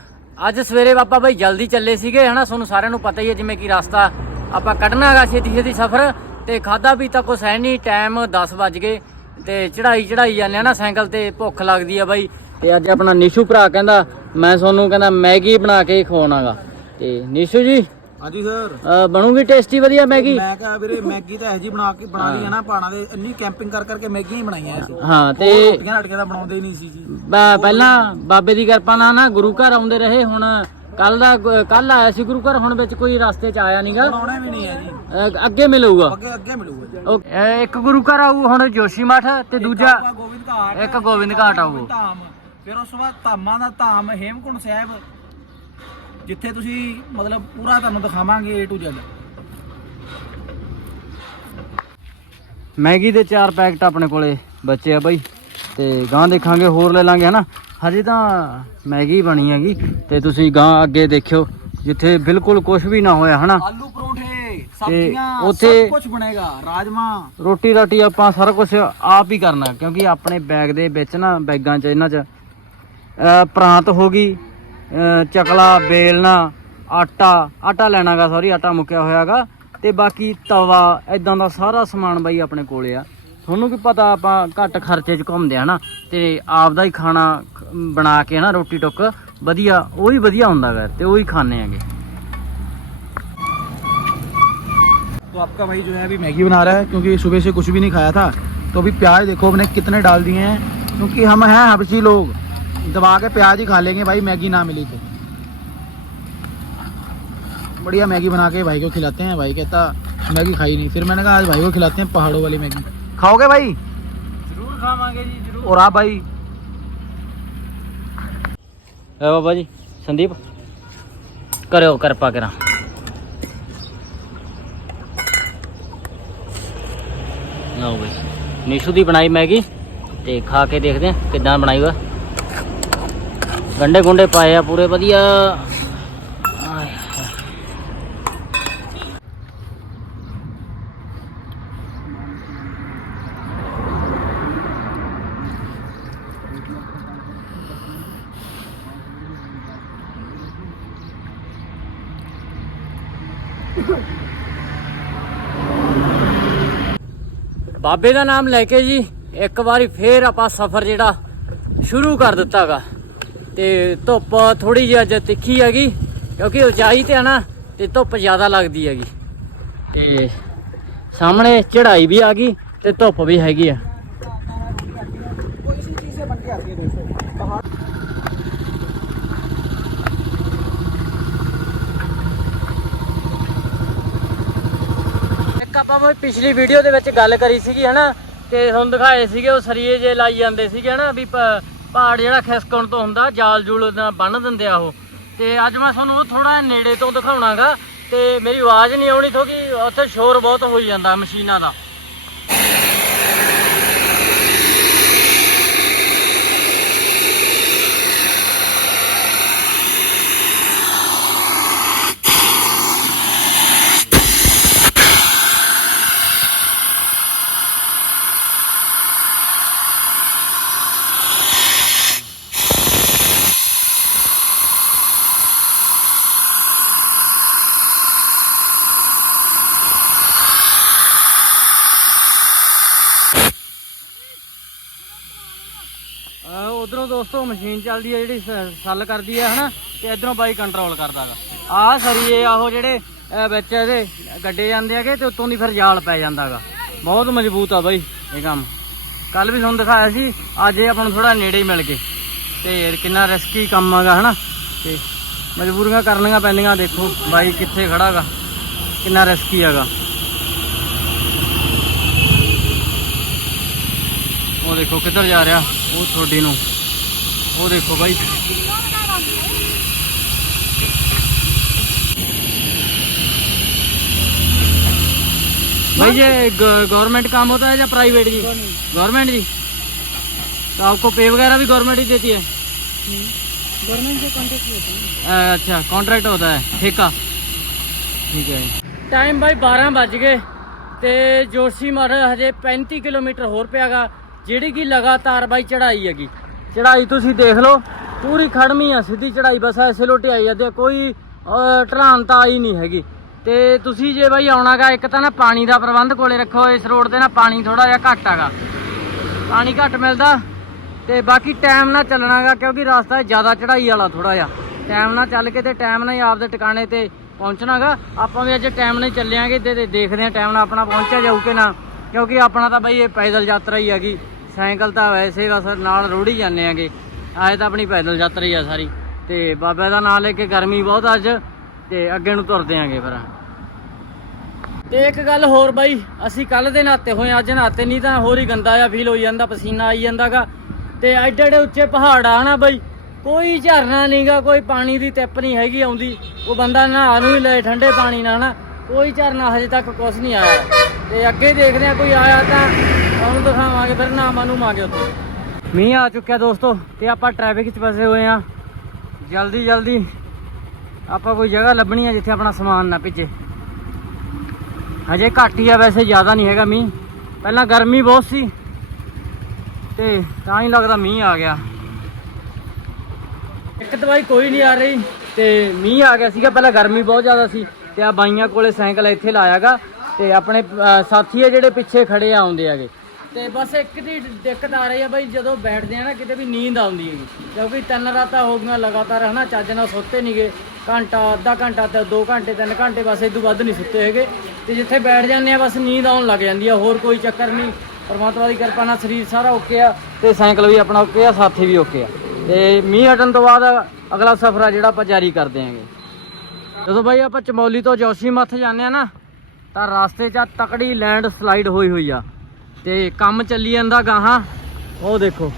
ਅੱਜ ਸਵੇਰੇ ਆਪਾਂ ਬਾਈ ਜਲਦੀ ਚੱਲੇ ਸੀਗੇ, ਹਨਾ? ਤੁਹਾਨੂੰ ਸਾਰਿਆਂ ਨੂੰ ਪਤਾ ਹੀ ਹੈ ਜਿਵੇਂ ਕਿ ਰਸਤਾ ਆਪਾਂ ਕੱਢਣਾ ਹੈਗਾ ਛੇਤੀ ਛੇਤੀ ਸਫ਼ਰ ਤੇ ਖਾਦਾ ਪੀਤਾ ਕੁਛ ਹੈ ਨਹੀਂ ਟਾਈਮ 10 ਵੱਜ ਗਏ ਤੇ ਚੜਾਈ ਚੜਾਈ ਜਾਂਦੇ ਆ ਨਾ ਸਾਈਕਲ ਤੇ, ਭੁੱਖ ਲੱਗਦੀ ਆ ਬਾਈ। ਤੇ ਅੱਜ ਆਪਣਾ ਨਿਸ਼ੂ ਭਰਾ ਕਹਿੰਦਾ, ਮੈਂ ਤੁਹਾਨੂੰ ਕਹਿੰਦਾ, ਮੈਗੀ ਬਣਾ ਕੇ ਖਵਾਉਣਾਗਾ। ਤੇ ਨਿਸ਼ੂ ਜੀ ਹਾਂਜੀ ਸਰ ਬਣੂਗੀ ਟੇਸਟੀ ਵਧੀਆ ਮੈਗੀ? ਮੈਂ ਕਿਹਾ ਵੀਰੇ ਮੈਗੀ ਤਾਂ ਇਹ ਜੀ ਬਣਾ ਕੇ ਬਣਾ ਲਈ ਹੈ ਨਾ ਪਾਣਾ ਦੇ ਇੰਨੀ ਕੈਂਪਿੰਗ ਕਰ ਕਰਕੇ ਮੈਗੀਆਂ ਹੀ ਬਣਾਈਆਂ ਅਸੀਂ। ਹਾਂ ਤੇ ਰੋਟੀਆਂ ਰਟੀਆਂ ਤਾਂ ਬਣਾਉਂਦੇ ਹੀ ਨਹੀਂ ਸੀ ਜੀ। ਬ- ਪਹਿਲਾਂ ਬਾਬੇ ਦੀ ਕਿਰਪਾ ਨਾਲ ਨਾ ਗੁਰੂ ਘਰ ਆਉਂਦੇ ਰਹੇ ਹੁਣ ਕੱਲ ਦਾ ਕੱਲ ਆਇਆ ਸੀ ਗੁਰੂ ਘਰ ਹੁਣ ਵਿੱਚ ਕੋਈ ਰਸਤੇ 'ਚ ਆਇਆ ਨਹੀਂਗਾ ਬਣਾਉਣਾ ਵੀ ਨਹੀਂ ਹੈ ਜੀ। ਅੱਗੇ ਮਿਲੂਗਾ। ਅੱਗੇ ਅੱਗੇ ਮਿਲੂਗਾ ਜੀ। ਉਹ, ਇੱਕ ਗੁਰੂ ਘਰ ਆਊ ਹੁਣ ਜੋਸ਼ੀ ਮਠ ਤੇ ਦੂਜਾ ਆਪਾਂ ਗੋਬਿੰਦ ਘਾਟ ਇੱਕ ਗੋਬਿੰਦ ਘਾਟ ਆਊ। ਗੋਬਿੰਦ ਧਾਮ। ਫਿਰ ਉਸ ਤੋਂ ਬਾਅਦ ਧਾਮਾਂ ਦਾ ਧਾਮ ਹੇਮਕੁੰਟ ਸਾਹਿਬ। ਜਿੱਥੇ ਤੁਸੀਂ ਮਤਲਬ ਪੂਰਾ ਤੁਹਾਨੂੰ ਦਿਖਾਵਾਂਗੇ A to Z ਮੈਗੀ ਦੇ ਚਾਰ ਪੈਕਟ ਆਪਣੇ ਕੋਲੇ ਬੱਚੇ ਆ ਬਾਈ ਤੇ ਗਾਂ ਦੇਖਾਂਗੇ ਹੋਰ ਲੈ ਲਾਂਗੇ ਹਨਾ? ਹਜੇ ਤਾਂ ਮੈਗੀ ਬਣੀ ਹੈਗੀ ਤੇ ਤੁਸੀਂ ਗਾਂ ਅੱਗੇ ਦੇਖਿਓ ਜਿੱਥੇ ਬਿਲਕੁਲ ਕੁਝ ਵੀ ਨਾ ਹੋਇਆ ਹਨਾ? ਆਲੂ ਪਰੌਂਠੇ ਸਬਜ਼ੀਆਂ ਉੱਥੇ- ਸਭ ਕੁਝ ਬਣੇਗਾ ਰਾਜਮਾ। ਰੋਟੀ ਰਾਟੀ ਆਪਾਂ ਸਾਰਾ ਕੁਝ ਆਪ ਹੀ ਕਰਨਾ ਕਿਉਂਕਿ ਆਪਣੇ ਬੈਗ ਦੇ ਵਿੱਚ ਨਾ ਬੈਗਾਂ 'ਚ ਇਹਨਾਂ 'ਚ ਅਹ ਪ੍ਰਾਂਤ ਹੋ ਗਈ ਚਕਲਾ ਬੇਲਣਾ ਆਟਾ ਆਟਾ ਲੈਣਾਗਾ ਸੌਰੀ ਆਟਾ ਮੁੱਕਿਆ ਹੋਇਆਗਾ ਤੇ ਬਾਕੀ ਤਵਾ ਇਦਾਂ ਦਾ ਸਾਰਾ ਸਮਾਨ ਬਾਈ ਆਪਣੇ ਕੋਲੇ ਆ ਤੁਹਾਨੂੰ ਕੀ ਪਤਾ ਆਪਾਂ ਘੱਟ ਖਰਚੇ 'ਚ ਘੁੰਮਦੇ ਆ ਨਾ ਤੇ ਆਪ ਦਾ ਹੀ ਖਾਣਾ ਖ- ਬਣਾ ਕੇ ਨਾ ਰੋਟੀ ਟੁੱਕ ਵਧੀਆ ਉਹ ਹੀ ਵਧੀਆ ਹੁੰਦਾ ਗਾ ਤੇ ਉਹ ਹੀ ਖਾਣੇ ਆਗੇ तो आपका भाई जो है अभी मैगी बना रहा है क्योंकि सुबह से कुछ भी नहीं खाया था तो अभी प्याज देखो हमने कितने डाल दिए हैं क्योंकि हम हैं हबसी लोग दबा के प्याज ही खा लेंगे भाई मैगी ना मिली तो बढ़िया मैगी बना के भाई को खिलाते हैं भाई कहता मैगी खाई नहीं फिर मैंने कहा आज भाई को खिलाते हैं पहाड़ों वाली मैगी खाओगे भाई ਜ਼ਰੂਰ ਖਾਵਾਂਗੇ ਜੀ ਜ਼ਰੂਰ और आप भाई ਐ ਬਾਬਾ ਜੀ ਸੰਦੀਪ ਕਰਿਓ ਕਿਰਪਾ ਕਰਾਂ ਲਓ ਬਈ ਨਿਸ਼ੂ ਦੀ ਬਣਾਈ ਮੈਗੀ ਤੇ ਖਾ ਕੇ ਦੇਖਦੇ ਆ ਕਿਦਾਂ ਬਣਾਈ ਵਾ ਗੰਡੇ ਗੁੰਡੇ ਪਾਏ ਆ ਪੂਰੇ, ਵਧੀਆ। ਬਾਬੇ ਦਾ ਨਾਮ ਲੈ ਕੇ ਜੀ, ਇੱਕ ਵਾਰੀ ਫੇਰ ਆਪਾਂ ਸਫ਼ਰ ਜਿਹੜਾ ਸ਼ੁਰੂ ਕਰ ਦਿੱਤਾਗਾ। ਤੇ ਧੁੱਪ ਥੋੜੀ ਜਿਹੀ ਅੱਜ ਤਿੱਖੀ ਹੈਗੀ, ਕਿਉਂਕਿ ਉਚਾਈ ਤੇ ਆ ਨਾ, ਤੇ ਧੁੱਪ ਜ਼ਿਆਦਾ ਲੱਗਦੀ ਹੈਗੀ। ਤੇ ਸਾਹਮਣੇ ਚੜਾਈ ਵੀ ਆ ਗਈ ਤੇ ਧੁੱਪ ਵੀ ਹੈਗੀ ਆ। ਆਪਾਂ ਪਿਛਲੀ ਵੀਡੀਓ ਦੇ ਵਿੱਚ ਗੱਲ ਕਰੀ ਸੀਗੀ, ਹਨਾ? ਤੇ ਤੁਹਾਨੂੰ ਦਿਖਾਏ ਸੀਗੇ, ਉਹ ਸਰੀਏ ਜੇ ਲਾਈ ਜਾਂਦੇ ਸੀਗੇ, ਹਨਾ? ਵੀ ਪਹਾੜ ਜਿਹੜਾ ਖਿਸਕਣ ਤੋਂ ਹੁੰਦਾ, ਜਾਲ ਜੂਲ ਨਾਲ ਬੰਨ ਦਿੰਦੇ ਆ ਉਹ। ਤੇ ਅੱਜ ਮੈਂ ਤੁਹਾਨੂੰ ਉਹ ਥੋੜਾ ਨੇੜੇ ਤੋਂ ਦਿਖਾਉਣਾਗਾ ਤੇ ਮੇਰੀ ਆਵਾਜ਼ ਨਹੀਂ ਆਉਣੀ ਕਿਉਂਕਿ ਉੱਥੇ ਸ਼ੋਰ ਬਹੁਤ ਹੋਈ ਜਾਂਦਾ ਮਸ਼ੀਨਾਂ ਦਾ। ਉਧਰੋਂ ਦੋਸਤੋ ਮਸ਼ੀਨ ਚੱਲਦੀ ਹੈ ਜਿਹੜੀ ਸੱਲ ਕਰਦੀ ਹੈ ਹਨਾ? ਤੇ ਇਧਰੋਂ ਬਾਈ ਕੰਟਰੋਲ ਕਰਦਾਗਾ ਆਹ ਸਰੀਏ ਆਹੋ ਜਿਹੜੇ ਵਿੱਚ ਇਹਦੇ ਗੱਡੇ ਜਾਂਦੇ ਹੈਗੇ ਤੇ ਉੱਤੋਂ ਦੀ ਫਿਰ ਜਾਲ ਪੈ ਜਾਂਦਾਗਾ ਬਹੁਤ ਮਜ਼ਬੂਤ ਆ ਬਾਈ ਇਹ ਕੰਮ। ਕੱਲ ਵੀ ਤੁਹਾਨੂੰ ਦਿਖਾਇਆ ਸੀ, ਅੱਜ ਇਹ ਆਪਾਂ ਨੂੰ ਥੋੜਾ ਨੇੜੇ ਹੀ ਮਿਲ ਗਏ। ਤੇ ਕਿੰਨਾ ਰਿਸਕੀ ਕੰਮ ਹੈਗਾ ਹਨਾ? ਤੇ ਮਜਬੂਰੀਆਂ ਕਰਨੀਆਂ ਪੈਂਦੀਆਂ, ਦੇਖੋ ਬਾਈ ਕਿੱਥੇ ਖੜਾਗਾ ਕਿੰਨਾ ਰਿਸਕੀ ਹੈਗਾ ਉਹ ਦੇਖੋ ਕਿੱਧਰ ਜਾ ਰਿਹਾ। ਉਹ ਤੁਹਾਡੀ ਨੂੰ ਉਹ ਦੇਖੋ ਬਾਈ भाई ये गवर्नमेंट काम होता है या प्राइवेट जी गवर्नमेंट जी तो आपको पे वगैरह भी गवर्नमेंट ही देती है गवर्नमेंट से कॉन्टेक्ट होता है अ, अच्छा कॉन्ट्रैक्ट होता है ठेका ਠੀਕ ਹੈ ਟਾਈਮ ਬਾਈ 12 ਵੱਜ ਗਏ ਤੇ ਜੋਸ਼ੀ ਮਠ ਹਜੇ 35 ਕਿਲੋਮੀਟਰ ਹੋਰ ਪਿਆਗਾ ਜਿਹੜੀ ਕਿ ਲਗਾਤਾਰ ਬਾਈ ਚੜਾਈ ਹੈਗੀ। ਚੜਾਈ ਤੁਸੀਂ ਦੇਖ ਲਓ ਪੂਰੀ ਖੜਮੀ ਆ ਸਿੱਧੀ ਚੜਾਈ ਬਸ ਐਸੇ ਲੋਟੇ ਆਈ ਜਾਂਦੇ ਆ, ਕੋਈ ਅਹ, ਤਾਂ ਆਈ ਨਹੀਂ ਹੈਗੀ। ਤੇ ਤੁਸੀਂ ਜੇ ਬਾਈ ਆਉਣਾਗਾ ਇੱਕ ਤਾਂ ਨਾ ਪਾਣੀ ਦਾ ਪ੍ਰਬੰਧ ਕੋਲੇ ਰੱਖੋ ਇਸ ਰੋਡ ਤੇ ਨਾ ਪਾਣੀ ਥੋੜਾ ਜਿਹਾ ਘੱਟ ਹੈਗਾ। ਪਾਣੀ ਘੱਟ ਮਿਲਦਾ ਤੇ ਬਾਕੀ ਟਾਈਮ ਨਾਲ ਚੱਲਣਾਗਾ ਕਿਉਂਕਿ ਰਸਤਾ ਜ਼ਿਆਦਾ ਚੜਾਈ ਵਾਲਾ ਥੋੜਾ ਜਿਹਾ। ਟਾਈਮ ਨਾਲ ਚੱਲ ਕੇ ਤੇ ਟਾਈਮ ਨਾਲ ਹੀ ਆਪਦੇ ਟਿਕਾਣੇ ਤੇ ਪਹੁੰਚਣਾਗਾ ਆਪਾਂ ਵੀ ਅੱਜ ਟਾਈਮ ਨਾਲ ਹੀ ਚੱਲਿਆਂਗੇ ਤੇ ਦੇਖਦੇ ਆ ਟਾਈਮ ਨਾਲ ਆਪਣਾ ਪਹੁੰਚਿਆ ਜਾਊ ਕਿ ਨਾ। ਕਿਉਂਕਿ ਆਪਣਾ ਤਾਂ ਬਈ ਇਹ ਪੈਦਲ ਯਾਤਰਾ ਹੀ ਹੈਗੀ। ਸਾਈਕਲ ਤਾਂ ਵੈਸੇ ਬਸ ਨਾਲ ਰੋੜੀ ਜਾਂਦੇ ਆਂਗੇ। ਆਏ ਤਾਂ ਆਪਣੀ ਪੈਦਲ ਯਾਤਰਾ ਹੀ ਆ ਸਾਰੀ। ਤੇ ਬਾਬੇ ਦਾ ਨਾਮ ਲੈ ਕੇ ਗਰਮੀ ਬਹੁਤ ਅੱਜ। ਤੇ ਅੱਗੇ ਨੂੰ ਤੁਰਦੇ ਆਂਗੇ ਫਿਰ। ਤੇ ਇੱਕ ਗੱਲ ਹੋਰ ਬਾਈ, ਅਸੀਂ ਕੱਲ ਦੇ ਨਾਤੇ ਹੋਏ ਅੱਜ ਨਾਤੇ ਨਹੀਂ ਤਾਂ ਹੋਰ ਹੀ ਗੰਦਾ ਆ ਫੀਲ ਹੋਈ ਜਾਂਦਾ, ਪਸੀਨਾ ਆਈ ਜਾਂਦਾਗਾ। ਤੇ ਐਡੇ ਐਡੇ ਉੱਚੇ ਪਹਾੜ ਆ ਨਾ ਬਾਈ, ਕੋਈ ਝਰਨਾ ਨਹੀਂਗਾ ਕੋਈ ਪਾਣੀ ਦੀ ਟਿੱਪ ਨਹੀਂ ਹੈਗੀ ਆਉਂਦੀ। ਉਹ ਬੰਦਾ ਨਹਾ ਨੂੰ ਹੀ ਲਏ, ਠੰਡੇ ਪਾਣੀ ਨਾਲ ਨਾ। ਕੋਈ ਝਰਨਾ ਹਜੇ ਤੱਕ ਕੁਛ ਨਹੀਂ ਆਇਆ। ਤੇ ਅੱਗੇ ਦੇਖਦੇ ਆ ਕੋਈ ਆਇਆ ਤਾਂ ਉਹਨੂੰ ਦਿਖਾਵਾਂਗੇ, ਫਿਰ ਨਾ ਮਾਨੂਮਾਂਗੇ ਉੱਥੇ। ਮੀਂਹ ਆ ਚੁੱਕਿਆ ਦੋਸਤੋ, ਤੇ ਆਪਾਂ ਟ੍ਰੈਫਿਕ 'ਚ ਫਸੇ ਹੋਏ ਆ ਜਲਦੀ ਜਲਦੀ ਆਪਾਂ ਕੋਈ ਜਗ੍ਹਾ ਲੱਭਣੀ ਆ ਜਿੱਥੇ ਆਪਣਾ ਸਮਾਨ ਨਾ ਭਿੱਜੇ। ਹਜੇ ਘੱਟ ਹੀ ਆ, ਵੈਸੇ ਜ਼ਿਆਦਾ ਨਹੀਂ ਹੈਗਾ ਮੀਂਹ। ਪਹਿਲਾਂ ਗਰਮੀ ਬਹੁਤ ਸੀ, ਤੇ ਤਾਂ ਹੀ ਲੱਗਦਾ ਮੀਂਹ ਆ ਗਿਆ। ਇੱਕ ਦਵਾਈ ਕੋਈ ਨਹੀਂ ਆ ਰਹੀ, ਤੇ ਮੀਂਹ ਆ ਗਿਆ ਸੀਗਾ, ਪਹਿਲਾਂ ਗਰਮੀ ਬਹੁਤ ਜ਼ਿਆਦਾ ਸੀ। ਤੇ ਆ ਬਾਈਆਂ ਕੋਲੇ ਸਾਈਕਲ ਇੱਥੇ ਲਾਇਆਗਾ ਤੇ ਆਪਣੇ ਸਾਥੀ ਆ ਜਿਹੜੇ ਪਿੱਛੇ ਖੜੇ ਆਉਂਦੇ ਆਗੇ। ਤੇ ਬਸ ਇੱਕ ਦੀ ਦਿੱਕਤ ਆ ਰਹੀ ਆ ਬਾਈ ਜਦੋਂ ਬੈਠਦੇ ਆ ਨਾ ਕਿਤੇ ਵੀ ਨੀਂਦ ਆਉਂਦੀ ਹੈਗੀ। ਕਿਉਂਕਿ ਤਿੰਨ ਰਾਤਾਂ ਹੋ ਗਈਆਂ ਲਗਾਤਾਰ, ਹਨਾ, ਚੱਜ ਨਾਲ ਸੁੱਤੇ ਨਹੀਂਗੇ ਘੰਟਾ, ਅੱਧਾ ਘੰਟਾ ਤੇ 2 ਘੰਟੇ 3 ਘੰਟੇ ਬਸ ਇਦੋਂ ਵੱਧ ਨਹੀਂ ਸੁੱਤੇ ਹੈਗੇ। ਤੇ ਜਿੱਥੇ ਬੈਠ ਜਾਂਦੇ ਆ ਬਸ ਨੀਂਦ ਆਉਣ ਲੱਗ ਜਾਂਦੀ ਆ, ਹੋਰ ਕੋਈ ਚੱਕਰ ਨਹੀਂ ਪਰਮਾਤਮਾ ਦੀ ਕਿਰਪਾ ਨਾਲ ਸਰੀਰ ਸਾਰਾ ਓਕੇ ਆ ਤੇ ਸਾਈਕਲ ਵੀ ਆਪਣਾ ਓਕੇ ਆ, ਸਾਥੀ ਵੀ ਓਕੇ ਆ। ਤੇ ਮੀਂਹ ਹਟਣ ਤੋਂ ਬਾਅਦ ਅਗਲਾ ਸਫ਼ਰ ਆ ਜਿਹੜਾ ਆਪਾਂ ਜਾਰੀ ਕਰਦੇ ਆਂਗੇ। ਜਦੋਂ ਬਾਈ ਆਪਾਂ ਚਮੌਲੀ ਤੋਂ ਜੋਸ਼ੀ ਮੱਥ ਜਾਂਦੇ ਆ ਨਾ, ਤਾਂ ਰਸਤੇ 'ਚ ਆ ਤਕੜੀ ਲੈਂਡ ਸਲਾਈਡ ਹੋਈ ਹੋਈ ਆ। ਤੇ ਕੰਮ ਚੱਲੀ ਜਾਂਦਾ ਗਾਹਾਂ। ਉਹ ਦੇਖੋ,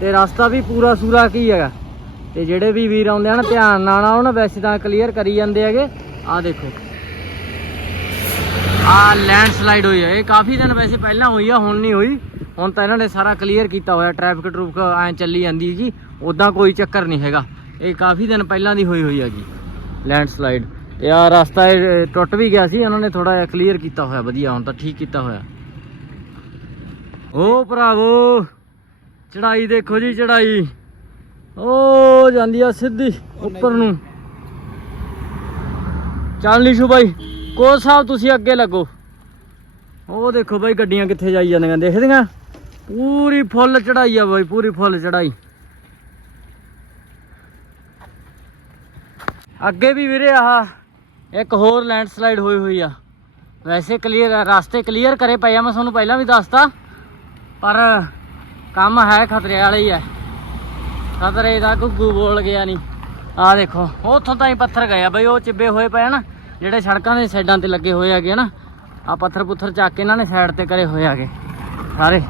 ਤੇ ਰਸਤਾ ਵੀ ਪੂਰਾ ਸੂਰਾ ਕੀ ਹੈਗਾ। ਤੇ ਜਿਹੜੇ ਵੀ ਵੀਰ ਆਉਂਦੇ ਹਨ ਧਿਆਨ ਨਾਲ ਆਉਣ ਵੈਸੇ ਤਾਂ ਕਲੀਅਰ ਕਰੀ ਜਾਂਦੇ ਹੈਗੇ। ਆ ਦੇਖੋ। ਆ ਲੈਂਡ ਸਲਾਈਡ ਹੋਈ ਹੈ ਇਹ ਕਾਫੀ ਦਿਨ ਵੈਸੇ ਪਹਿਲਾਂ ਹੋਈ ਆ, ਹੁਣ ਨਹੀਂ ਹੋਈ। ਹੁਣ ਤਾਂ ਇਹਨਾਂ ਨੇ ਸਾਰਾ ਕਲੀਅਰ ਕੀਤਾ ਹੋਇਆ ਟ੍ਰੈਫਿਕ ਟਰੂਫਿਕ ਐ ਚੱਲੀ ਜਾਂਦੀ ਜੀ। ਉਦਾਂ ਕੋਈ ਚੱਕਰ ਨਹੀਂ ਹੈਗਾ। ਇਹ ਕਾਫੀ ਦਿਨ ਪਹਿਲਾਂ ਦੀ ਹੋਈ ਹੋਈ ਹੈਗੀ। ਲੈਂਡਸਲਾਈਡ। ਤੇ ਆ ਰਸਤਾ ਇਹ ਟੁੱਟ ਵੀ ਗਿਆ ਸੀ ਇਹਨਾਂ ਨੇ ਥੋੜਾ ਜਿਹਾ ਕਲੀਅਰ ਕੀਤਾ ਹੋਇਆ, ਵਧੀਆ, ਹੁਣ ਤਾਂ ਠੀਕ ਕੀਤਾ ਹੋਇਆ। ਓ ਭਰਾਵੋ ਚੜਾਈ ਦੇਖੋ ਜੀ ਚੜਾਈ ਓ ਜਾਂਦੀ ਆ ਸਿੱਧੀ ਉੱਪਰ ਨੂੰ। ਚੱਲ ਨੀਸ਼ੂ ਬਾਈ ਕੋ ਸਾਹਿਬ ਤੁਸੀਂ ਅੱਗੇ ਲੱਗੋ। ਉਹ ਦੇਖੋ ਬਾਈ, ਗੱਡੀਆਂ ਕਿੱਥੇ ਜਾਈ ਜਾਂਦੀਆਂ ਦੇਖਦੀਆਂ ਪੂਰੀ ਫੁੱਲ ਚੜਾਈ ਆ ਬਾਈ, ਪੂਰੀ ਫੁੱਲ ਚੜਾਈ ਅੱਗੇ ਵੀ ਵੀਰੇ ਆਹ ਇੱਕ ਹੋਰ ਲੈਂਡਸਲਾਈਡ ਹੋਈ ਹੋਈ ਆ। ਵੈਸੇ ਕਲੀਅਰ ਰਸਤੇ ਕਲੀਅਰ ਕਰੇ ਪਏ ਆ, ਮੈਂ ਤੁਹਾਨੂੰ ਪਹਿਲਾਂ ਵੀ ਦੱਸਤਾ। ਪਰ ਕੰਮ ਹੈ, ਖਤਰੇ ਵਾਲਾ ਹੀ ਹੈ ਖਤਰੇ ਦਾ ਗੁੱਗੂ ਬੋਲ ਗਿਆ ਨਹੀਂ ਆ ਦੇਖੋ, ਉੱਥੋਂ ਤਾਂ ਹੀ ਪੱਥਰ ਗਏ ਆ ਬਈ, ਉਹ ਚਿੱਬੇ ਹੋਏ ਪਏ ਆ ਨਾ, ਜਿਹੜੇ ਸੜਕਾਂ ਦੇ ਸਾਈਡਾਂ ਤੇ ਲੱਗੇ ਹੋਏ ਹੈਗੇ ਨਾ ਆ ਪੱਥਰ ਪੁੱਥਰ ਚੱਕ ਕੇ ਇਹਨਾਂ ਨੇ ਸਾਈਡ ਤੇ ਕਰੇ ਹੋਏ ਹੈਗੇ। ਸਾਰੇ।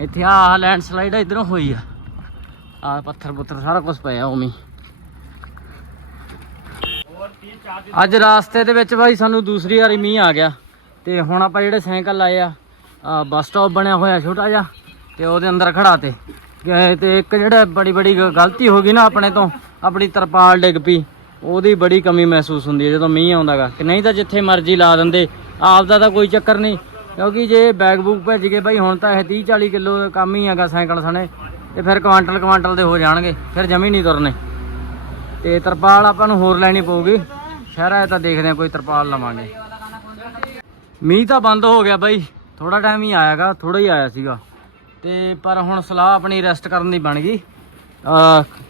ਇੱਥੇ ਆ ਲੈਂਡਸਲਾਈਡ ਇਧਰੋਂ ਹੋਈ ਆ। ਆ ਪੱਥਰ ਪੁੱਥਰ ਸਾਰਾ ਕੁਝ ਪਿਆ ਉਵੇਂ ਹੀ। ਅੱਜ ਰਾਸਤੇ ਦੇ ਵਿੱਚ ਬਾਈ ਸਾਨੂੰ ਦੂਸਰੀ ਵਾਰੀ ਮੀਂਹ ਆ ਗਿਆ ਤੇ ਹੁਣ ਆਪਾਂ ਜਿਹੜੇ ਸਾਈਕਲ ਲਾਏ ਆ ਬੱਸ ਸਟਾਪ ਬਣਿਆ ਹੋਇਆ ਛੋਟਾ ਜਿਹਾ ਤੇ ਉਹਦੇ ਅੰਦਰ ਖੜਾ ਤੇ। ਇੱਕ ਜਿਹੜਾ ਬੜੀ ਬੜੀ ਗਲਤੀ ਹੋ ਗਈ ਨਾ ਆਪਣੇ ਤੋਂ, ਆਪਣੀ ਤਰਪਾਲ ਡਿੱਗ ਪਈ। ਉਹਦੀ ਬੜੀ ਕਮੀ ਮਹਿਸੂਸ ਹੁੰਦੀ ਹੈ ਜਦੋਂ ਮੀਂਹ ਆਉਂਦਾਗਾ। ਕਿ ਨਹੀਂ ਤਾਂ ਜਿੱਥੇ ਮਰਜ਼ੀ ਲਾ ਦਿੰਦੇ ਆਪ ਦਾ ਤਾਂ ਕੋਈ ਚੱਕਰ ਨਹੀਂ। ਕਿਉਂਕਿ ਜੇ ਬੈਗ ਬੂਗ ਭੇਜ ਕੇ ਬਾਈ, ਹੁਣ ਤਾਂ ਇਹ 30 40 ਕਿਲੋ ਦਾ ਕੰਮ ਹੀ ਹੈਗਾ ਸਾਈਕਲ ਸਣੇ ਤੇ ਫਿਰ ਕੁਆਂਟਲ ਕੁਆਂਟਲ ਦੇ ਹੋ ਜਾਣਗੇ, ਫਿਰ ਜਮੀ ਨਹੀਂ ਤੁਰਨੇ। ਤੇ ਤਰਪਾਲ ਆਪਾਂ ਨੂੰ ਹੋਰ ਲੈਣੀ ਪਊਗੀ। ਸ਼ਹਿਰਾਂ 'ਚ ਤਾਂ ਦੇਖਦੇ ਆ ਕੋਈ ਤਰਪਾਲ ਲਵਾਂਗੇ। ਮੀਂਹ ਤਾਂ ਬੰਦ ਹੋ ਗਿਆ ਬਾਈ। ਥੋੜਾ ਟਾਈਮ ਹੀ ਆਇਆਗਾ ਥੋੜਾ ਹੀ ਆਇਆ ਸੀਗਾ। ਤੇ ਪਰ ਹੁਣ ਸਲਾਹ ਆਪਣੀ ਰੈਸਟ ਕਰਨ ਦੀ ਬਣ ਗਈ।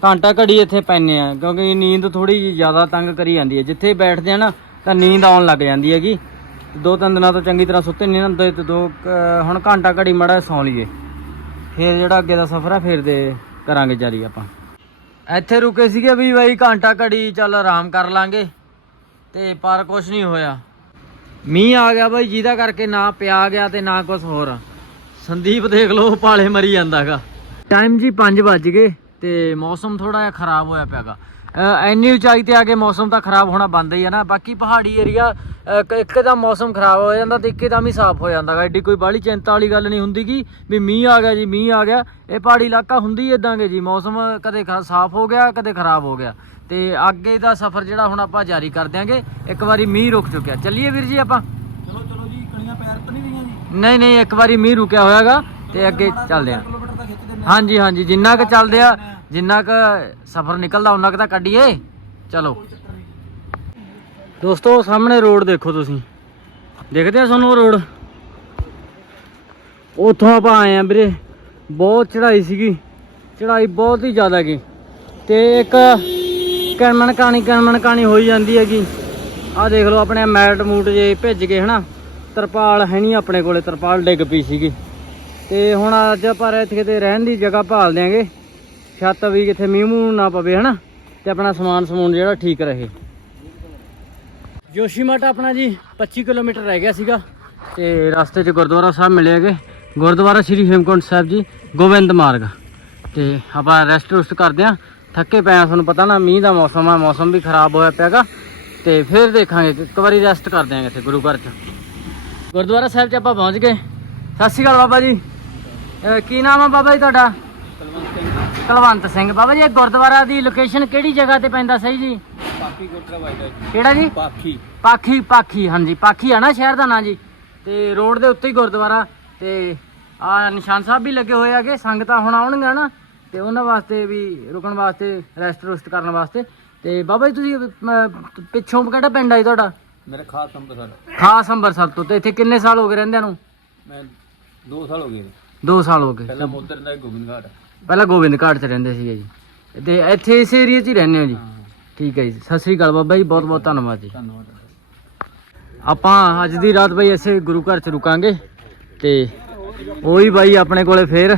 ਘੰਟਾ ਘੜੀ ਇੱਥੇ ਪੈਨੇ ਆ ਕਿਉਂਕਿ ਨੀਂਦ ਥੋੜੀ ਜ਼ਿਆਦਾ ਤੰਗ ਕਰੀ ਜਾਂਦੀ ਹੈ। ਜਿੱਥੇ ਬੈਠਦੇ ਆ ਨਾ, ਤਾਂ ਨੀਂਦ ਆਉਣ ਲੱਗ ਜਾਂਦੀ ਹੈਗੀ। ਦੋ ਤਿੰਨ ਦਿਨਾਂ ਤੋਂ ਚੰਗੀ ਤਰ੍ਹਾਂ ਸੁੱਤੇ ਨਹੀਂ ਨਾ ਤੇ ਦੋ ਹੁਣ ਘੰਟਾ ਘੜੀ ਮੜਾ ਸੌ ਲਈਏ। ਫਿਰ ਜਿਹੜਾ ਅੱਗੇ ਦਾ ਸਫ਼ਰ ਆ ਫਿਰ ਦੇ ਕਰਾਂਗੇ ਜਾਰੀ ਆਪਾਂ। ਇੱਥੇ ਰੁਕੇ ਸੀਗੇ ਵੀ ਬਾਈ, ਘੰਟਾ ਘੜੀ ਚੱਲ ਆਰਾਮ ਕਰ ਲਾਂਗੇ। ਤੇ ਪਰ ਕੁਝ ਨਹੀਂ ਹੋਇਆ। ਮੀਂਹ ਆ ਗਿਆ ਬਾਈ, ਜਿਹਦਾ ਕਰਕੇ ਨਾ ਪਿਆ ਗਿਆ ਤੇ ਨਾ ਕੁਝ ਹੋਰ। ਸੰਦੀਪ ਦੇਖ ਲਓ, ਪਾਲੇ ਮਰੀ ਜਾਂਦਾਗਾ। ਟਾਈਮ ਜੀ 5 ਵੱਜ ਗਏ ਤੇ ਮੌਸਮ ਥੋੜਾ ਜਿਹਾ ਖਰਾਬ ਹੋਇਆ ਪਿਆਗਾ। ਐਨੀ ਉਚਾਈ ਤੇ ਆ ਕੇ ਮੌਸਮ ਤਾਂ ਖਰਾਬ ਹੋਣਾ ਬੰਦ ਹੀ ਹੈ ਨਾ। ਬਾਕੀ ਪਹਾੜੀ ਏਰੀਆ ਇੱਕਦਮ ਮੌਸਮ ਖਰਾਬ ਹੋ ਜਾਂਦਾ ਤੇ ਇੱਕਦਮ ਹੀ ਸਾਫ਼ ਹੋ ਜਾਂਦਾਗਾ। ਐਡੀ ਕੋਈ ਬਾਹਲੀ ਚਿੰਤਾ ਵਾਲੀ ਗੱਲ ਨਹੀਂ ਹੁੰਦੀ ਕਿ ਵੀ ਮੀਂਹ ਆ ਗਿਆ ਜੀ, ਮੀਂਹ ਆ ਗਿਆ। ਇਹ ਪਹਾੜੀ ਇਲਾਕਾ ਹੁੰਦੀ ਇਦਾਂਗੇ ਜੀ। ਮੌਸਮ ਕਦੇ ਖ- ਸਾਫ਼ ਹੋ ਗਿਆ, ਕਦੇ ਖਰਾਬ ਹੋ ਗਿਆ। ਤੇ ਅੱਗੇ ਦਾ ਸਫ਼ਰ ਜਿਹੜਾ ਹੁਣ ਆਪਾਂ ਜਾਰੀ ਕਰ ਦਿਆਂਗੇ ਇੱਕ ਵਾਰੀ ਮੀਂਹ ਰੁਕ ਚੁੱਕਿਆ। ਚੱਲੀਏ ਵੀਰ ਜੀ ਆਪਾਂ? ਚਲੋ ਚਲੋ ਜੀ ਕਣੀਆਂ ਪੈਰ ਤਾਂ ਨਹੀਂ ਰਹੀਆਂ ਜੀ। ਨਹੀਂ ਨਹੀਂ ਇੱਕ ਵਾਰੀ ਮੀਂਹ ਰੁਕਿਆ ਹੋਇਆਗਾ ਤੇ ਅੱਗੇ ਚੱਲਦੇ ਆ। ਹਾਂਜੀ ਹਾਂਜੀ ਜਿੰਨਾ ਕੁ ਚੱਲਦੇ ਆ ਜਿੰਨਾ ਕੁ ਸਫ਼ਰ ਨਿਕਲਦਾ ਉਹਨਾਂ ਕੁ ਤਾਂ ਕੱਢੀਏ। ਚਲੋ। ਦੋਸਤੋ ਸਾਹਮਣੇ ਰੋਡ ਦੇਖੋ ਤੁਸੀਂ। ਦੇਖਦੇ ਆ ਤੁਹਾਨੂੰ ਰੋਡ? ਉੱਥੋਂ ਆਪਾਂ ਆਏ ਆ ਵੀਰੇ। ਬਹੁਤ ਚੜ੍ਹਾਈ ਸੀਗੀ। ਚੜ੍ਹਾਈ ਬਹੁਤ ਹੀ ਜ਼ਿਆਦਾ ਗਈ ਤੇ ਇੱਕ ਕਣਮਣ ਕਾਣੀ ਕਣਮਣ ਕਾਣੀ ਹੋਈ ਜਾਂਦੀ ਹੈਗੀ। ਆਹ ਦੇਖ ਲਓ ਆਪਣੇ ਮੈਟ ਮੂਟ ਜੇ ਭਿੱਜ ਗਏ ਹਨਾ। ਤਰਪਾਲ ਹੈ ਨਹੀਂ ਆਪਣੇ ਕੋਲੇ, ਤਰਪਾਲ ਡਿੱਗ ਪਈ ਸੀਗੀ। ਤੇ ਹੁਣ ਅੱਜ ਆਪਾਂ ਇੱਥੇ ਕਿਤੇ ਰਹਿਣ ਦੀ ਜਗ੍ਹਾ ਭਾਲ ਦਿਆਂਗੇ। ਛੱਤ ਵੀ ਕਿਤੇ ਮੀਂਹ ਮੂੰਹ ਨਾ ਪਵੇ ਹਨਾ। ਤੇ ਆਪਣਾ ਸਮਾਨ ਸਮੂਨ ਜਿਹੜਾ ਠੀਕ ਰਹੇ। ਜੋਸ਼ੀਮਠ ਆਪਣਾ ਜੀ 25 ਕਿਲੋਮੀਟਰ ਰਹਿ ਗਿਆ ਸੀਗਾ। ਤੇ ਰਸਤੇ 'ਚ ਗੁਰਦੁਆਰਾ ਸਾਹਿਬ ਮਿਲੇਗੇ ਗੁਰਦੁਆਰਾ ਸ੍ਰੀ ਹੇਮਕੁੰਟ ਸਾਹਿਬ ਜੀ, ਗੋਬਿੰਦ ਮਾਰਗ। ਤੇ ਆਪਾਂ ਰੈਸਟ ਰੁਸਟ ਕਰਦੇ ਆਂ। ਥੱਕੇ ਪਏ ਆ ਤੁਹਾਨੂੰ ਪਤਾ ਨਾ ਮੀਂਹ ਦਾ ਮੌਸਮ ਆ ਮੌਸਮ ਵੀ ਖਰਾਬ ਹੋਇਆ ਪਿਆਗਾ। ਤੇ ਫਿਰ ਦੇਖਾਂਗੇ ਇੱਕ ਵਾਰੀ ਰੈਸਟ ਕਰਦੇ ਆਂ ਇੱਥੇ ਗੁਰੂ ਘਰ 'ਚ। ਗੁਰਦੁਆਰਾ ਸਾਹਿਬ 'ਚ ਆਪਾਂ ਪਹੁੰਚ ਗਏ। ਸਤਿ ਸ਼੍ਰੀ ਅਕਾਲ ਬਾਬਾ ਜੀ। ਕੀ ਨਾਮ ਆ ਬਾਬਾ ਜੀ ਤੁਹਾਡਾ? ਕੁਲਵੰਤ ਸਿੰਘ। ਬਾਬਾ ਜੀ ਇਹ ਗੁਰਦੁਆਰਾ ਦੀ ਲੋਕੇਸ਼ਨ ਕਿਹੜੀ ਜਗ੍ਹਾ ਤੇ ਪੈਂਦਾ ਸਹੀ ਜੀ? ਪਾਖੀ ਕੋਟਰਾ ਵਾਈਦਾ ਕਿਹੜਾ ਜੀ? ਪਾਖੀ। ਪਾਖੀ ਪਾਖੀ ਹਾਂਜੀ ਪਾਖੀ ਆ ਨਾ ਸ਼ਹਿਰ ਦਾ ਨਾਂ ਜੀ। ਤੇ ਰੋਡ ਦੇ ਉੱਤੇ ਹੀ ਗੁਰਦੁਆਰਾ। ਤੇ ਆ ਨਿਸ਼ਾਨ ਸਾਹਿਬ ਵੀ ਲੱਗੇ ਹੋਏ ਆਗੇ ਸੰਗਤਾਂ ਹੁਣ ਆਉਣਗੀਆਂ ਨਾ। ਤੇ ਉਹਨਾਂ ਵਾਸਤੇ ਵੀ ਰੁਕਣ ਵਾਸਤੇ ਰੈਸਟ ਰੁਸਟ ਕਰਨ ਵਾਸਤੇ। ਤੇ ਬਾਬਾ ਜੀ ਤੁਸੀਂ ਪਿੱਛੋਂ ਕਿਹੜਾ ਪਿੰਡ ਆ ਜੀ ਤੁਹਾਡਾ? ਮੇਰੇ ਖਾਸ ਅੰਬਰਸਰ ਖਾਸ ਅੰਬਰਸਰ ਤੋਂ। ਤੇ ਇੱਥੇ ਕਿੰਨੇ ਸਾਲ ਹੋ ਗਏ ਰਹਿੰਦਿਆਂ ਨੂੰ? ਮੈਂ 2 ਸਾਲ ਹੋ ਗਏ 2 ਸਾਲ ਹੋ ਗਏ। ਪਹਿਲਾਂ ਮੋਦਰ ਦਾ ਗੋਬਿੰਦ ਘਾਟ। ਪਹਿਲਾਂ ਗੋਬਿੰਦ ਘਾਟ 'ਚ ਰਹਿੰਦੇ ਸੀਗੇ ਜੀ। ਤੇ ਇੱਥੇ ਇਸ ਏਰੀਆ 'ਚ ਹੀ ਰਹਿੰਦੇ ਹੋ ਜੀ? ਠੀਕ ਹੈ ਜੀ। ਸਤਿ ਸ੍ਰੀ ਅਕਾਲ ਬਾਬਾ ਜੀ ਬਹੁਤ ਬਹੁਤ ਧੰਨਵਾਦ ਜੀ। ਧੰਨਵਾਦ ਆਪਾਂ ਅੱਜ ਦੀ ਰਾਤ ਬਈ ਐਸੇ ਗੁਰੂ ਘਰ 'ਚ ਰੁਕਾਂਗੇ। ਤੇ ਉਹੀ ਬਾਈ ਆਪਣੇ ਕੋਲੇ ਫੇਰ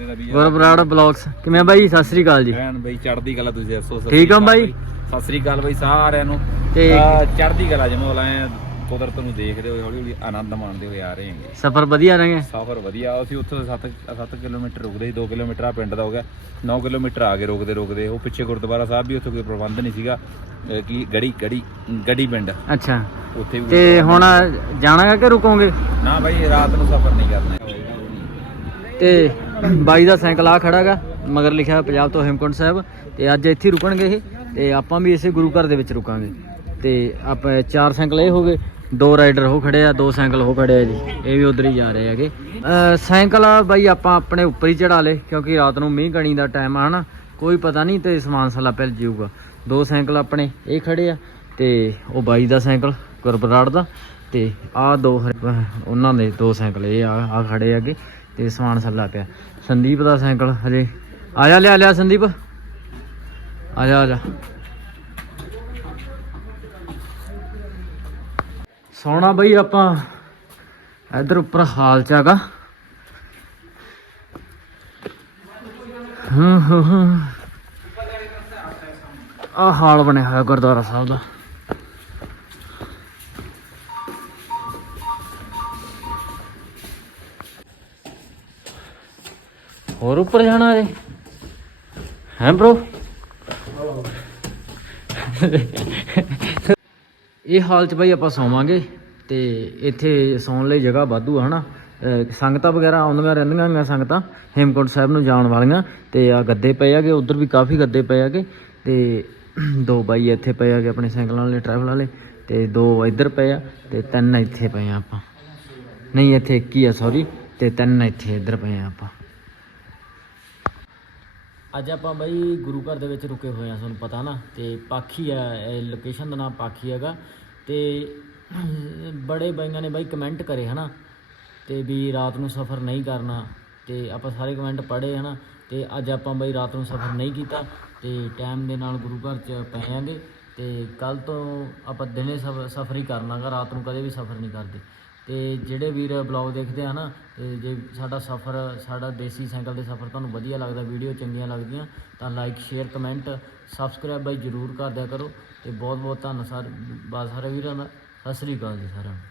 ਕੁੱਤੇ ਦਾ ਵੀ ਗੁਰਬਰਾੜ ਬਲੌਗਸ? ਕਿਵੇਂ ਬਾਈ? ਸਤਿ ਸ੍ਰੀ ਅਕਾਲ ਜੀ। ਐਨ ਬਈ ਚੜਦੀ ਕਲਾ ਤੁਸੀਂ ਦੱਸੋ ਠੀਕ ਆ ਬਾਈ? ਸਤਿ ਸ੍ਰੀ ਅਕਾਲ ਬਈ ਸਾਰਿਆਂ ਨੂੰ। ਤੇ ਆ, ਚੜ੍ਹਦੀ ਕਲਾ ਜਿਵੇਂ ਲਾਏ ਕੁਦਰਤ ਨੂੰ ਦੇਖਦੇ ਹੋਏ ਹੌਲੀ ਹੌਲੀ ਆਨੰਦ ਮਾਣਦੇ ਹੋਏ ਆ ਰਹੇ ਹਾਂਗੇ। ਸਫ਼ਰ ਵਧੀਆ ਰਹੇ ਸਫ਼ਰ ਵਧੀਆ ਅਸੀਂ ਉੱਥੋਂ 7 7 ਕਿਲੋਮੀਟਰ ਰੁਕਦੇ ਸੀ 2 ਕਿਲੋਮੀਟਰ ਆ ਪਿੰਡ ਦਾ ਹੋ ਗਿਆ। 9 ਕਿਲੋਮੀਟਰ ਆ ਗਏ ਰੁਕਦੇ ਰੁਕਦੇ। ਉਹ ਪਿੱਛੇ ਗੁਰਦੁਆਰਾ ਸਾਹਿਬ ਵੀ ਉੱਥੇ ਕੋਈ ਪ੍ਰਬੰਧ ਨਹੀਂ ਸੀਗਾ। ਕੀ ਗੜੀ ਗੜੀ ਗੜੀ ਪਿੰਡ। ਅੱਛਾ। ਉੱਥੇ ਵੀ ਤੇ ਹੁਣ ਜਾਣਾਗਾ ਕਿ ਰੁਕੋਗੇ? ਨਾ ਬਾਈ ਰਾਤ ਨੂੰ ਸਫ਼ਰ ਨਹੀਂ ਕਰਨਾ। ਤੇ ਬਾਈ ਦਾ ਸਾਈਕਲ ਆ ਖੜਾਗਾ ਮਗਰ ਲਿਖਿਆ ਪੰਜਾਬ ਤੋਂ ਹੇਮਕੁੰਟ ਸਾਹਿਬ, ਤੇ ਅੱਜ ਇੱਥੇ ਹੀ ਰੁਕਣਗੇ ਇਹ, ਤੇ ਆਪਾਂ ਵੀ ਇਸੇ ਗੁਰੂ ਘਰ ਦੇ ਵਿੱਚ ਰੁਕਾਂਗੇ। ਤੇ ਆਪਾਂ ਚਾਰ ਸਾਈਕਲ ਇਹ ਹੋ ਗਏ, ਦੋ ਰਾਈਡਰ ਉਹ ਖੜੇ ਆ, ਦੋ ਸਾਈਕਲ ਉਹ ਖੜੇ ਆ ਜੀ, ਇਹ ਵੀ ਉਧਰ ਹੀ ਜਾ ਰਹੇ ਹੈਗੇ। ਅਹ ਸਾਈਕਲ ਬਾਈ, ਆਪਾਂ ਆਪਣੇ ਉੱਪਰ ਹੀ ਚੜਾ ਲੇ ਕਿਉਂਕਿ ਰਾਤ ਨੂੰ ਮੀਂਹ ਕਣੀ ਦਾ ਟਾਈਮ ਆ ਹਨਾ, ਕੋਈ ਪਤਾ ਨਹੀਂ ਤੇ ਸਮਾਨ ਸਲਾ ਪਿਲ ਜਾਊਗਾ। ਦੋ ਸਾਈਕਲ ਆਪਣੇ, ਇਹ ਖੜੇ ਆ, ਤੇ ਉਹ ਬਾਈ ਦਾ ਸਾਈਕਲ ਗੁਰਬਰਾੜ ਦਾ, ਤੇ ਆ ਦੋ ਉਹਨਾਂ ਦੇ ਦੋ ਸਾਈਕਲ, ਇਹ ਆ ਆ ਖੜੇ ਹੈਗੇ, ਤੇ ਸਮਾਨ ਸੱਲਾ ਪਿਆ। ਸੰਦੀਪ ਦਾ ਸਾਈਕਲ ਹਜੇ। ਆ ਲਿਆ ਲਿਆ ਸੰਦੀਪ। ਆ ਜਾ ਆ ਜਾ। ਸੋਣਾ ਬਈ ਆਪਾਂ। ਇਧਰ ਉੱਪਰ ਹਾਲ ਚ ਹੈਗਾ। ਹਾਂ ਹਾਂ ਹਾਂ। ਆ ਹਾਲ ਬਣਿਆ ਹੋਇਆ ਗੁਰਦੁਆਰਾ ਸਾਹਿਬ ਦਾ। ਹੋਰ ਉੱਪਰ ਜਾਣਾ ਹੈ ਹੈ ਬ్రో ਇਹ ਹਾਲ ਚ ਬਈ ਆਪਾਂ ਸੌਵਾਂਗੇ ਤੇ ਇੱਥੇ ਸੌਣ ਲਈ ਜਗ੍ਹਾ ਵਾਧੂ ਆ, ਹਨਾ? ਸੰਗਤਾਂ ਵਗੈਰਾ ਆਉਂਦੀਆਂ ਰਹਿੰਦੀਆਂ ਗੀਆਂ ਸੰਗਤਾਂ, ਹੇਮਕੁੰਟ ਸਾਹਿਬ ਨੂੰ ਜਾਣ ਵਾਲੀਆਂ, ਤੇ ਆ ਗੱਦੇ ਪਏ ਆਗੇ ਉਧਰ ਵੀ ਕਾਫੀ ਗੱਦੇ ਪਏ ਆਗੇ ਤੇ ਦੋ ਬਾਈ ਇੱਥੇ ਪਏ ਆਗੇ ਆਪਣੇ ਸਾਈਕਲਾਂ ਵਾਲੇ ਟਰੈਵਲ ਵਾਲੇ, ਤੇ ਦੋ ਇੱਧਰ ਪਏ ਆ, ਤੇ ਤਿੰਨ ਇੱਥੇ ਪਏ ਆ ਆਪਾਂ। ਨਹੀਂ, ਇੱਥੇ ਇੱਕ ਹੀ ਆ ਸੌਰੀ ਤੇ ਤਿੰਨ ਇੱਥੇ ਇੱਧਰ ਪਏ ਆ ਆਪਾਂ। ਅੱਜ ਆਪਾਂ ਬਈ ਗੁਰੂ ਘਰ ਦੇ ਵਿੱਚ ਰੁਕੇ ਹੋਏ ਆ ਤੁਹਾਨੂੰ ਪਤਾ ਨਾ। ਤੇ ਪਾਖੀ ਆ ਲੋਕੇਸ਼ਨ ਦਾ ਨਾਮ ਪਾਖੀ ਹੈਗਾ। ਤੇ ਬੜੇ ਬਾਈਆਂ ਨੇ ਬਾਈ ਕਮੈਂਟ ਕਰੇ, ਹਨਾ। ਤੇ ਵੀ ਰਾਤ ਨੂੰ ਸਫ਼ਰ ਨਹੀਂ ਕਰਨਾ। ਤੇ ਆਪਾਂ ਸਾਰੇ ਕਮੈਂਟ ਪੜ੍ਹੇ, ਹਨਾ। ਤੇ ਅੱਜ ਆਪਾਂ ਬਈ ਰਾਤ ਨੂੰ ਸਫ਼ਰ ਨਹੀਂ ਕੀਤਾ। ਤੇ ਟਾਈਮ ਦੇ ਨਾਲ ਗੁਰੂ ਘਰ ਚ ਪਏ ਆਂਗੇ ਤੇ ਕੱਲ ਤੋਂ ਆਪਾਂ ਦਿਨੇ ਸਫ- ਸਫ਼ਰ ਹੀ ਕਰਨਾਗਾ ਰਾਤ ਨੂੰ ਕਦੇ ਵੀ ਸਫ਼ਰ ਨਹੀਂ ਕਰਦੇ। ਤੇ ਜਿਹੜੇ ਵੀਰ ਬਲੌਗ ਦੇਖਦੇ ਆ ਨਾ, ਤੇ ਜੇ ਸਾਡਾ ਸਫ਼ਰ, ਸਾਡਾ ਦੇਸੀ ਸਾਈਕਲ ਦੇ ਸਫ਼ਰ ਤੁਹਾਨੂੰ ਵਧੀਆ ਲੱਗਦਾ ਵੀਡੀਓ ਚੰਗੀਆਂ ਲੱਗਦੀਆਂ, ਤਾਂ ਲਾਈਕ ਸ਼ੇਅਰ ਕਮੈਂਟ ਸਬਸਕ੍ਰਾਈਬ ਬਾਈ ਜਰੂਰ ਕਰ ਦਿਆ ਕਰੋ। ਤੇ ਬਹੁਤ ਬਹੁਤ ਧੰਨਵਾਦ ਸਾਰੇ ਬਾ ਸਾਰੇ ਵੀਰਾਂ ਦਾ। ਸਤਿ ਸ੍ਰੀ ਅਕਾਲ ਜੀ ਸਾਰਿਆਂ ਨੂੰ।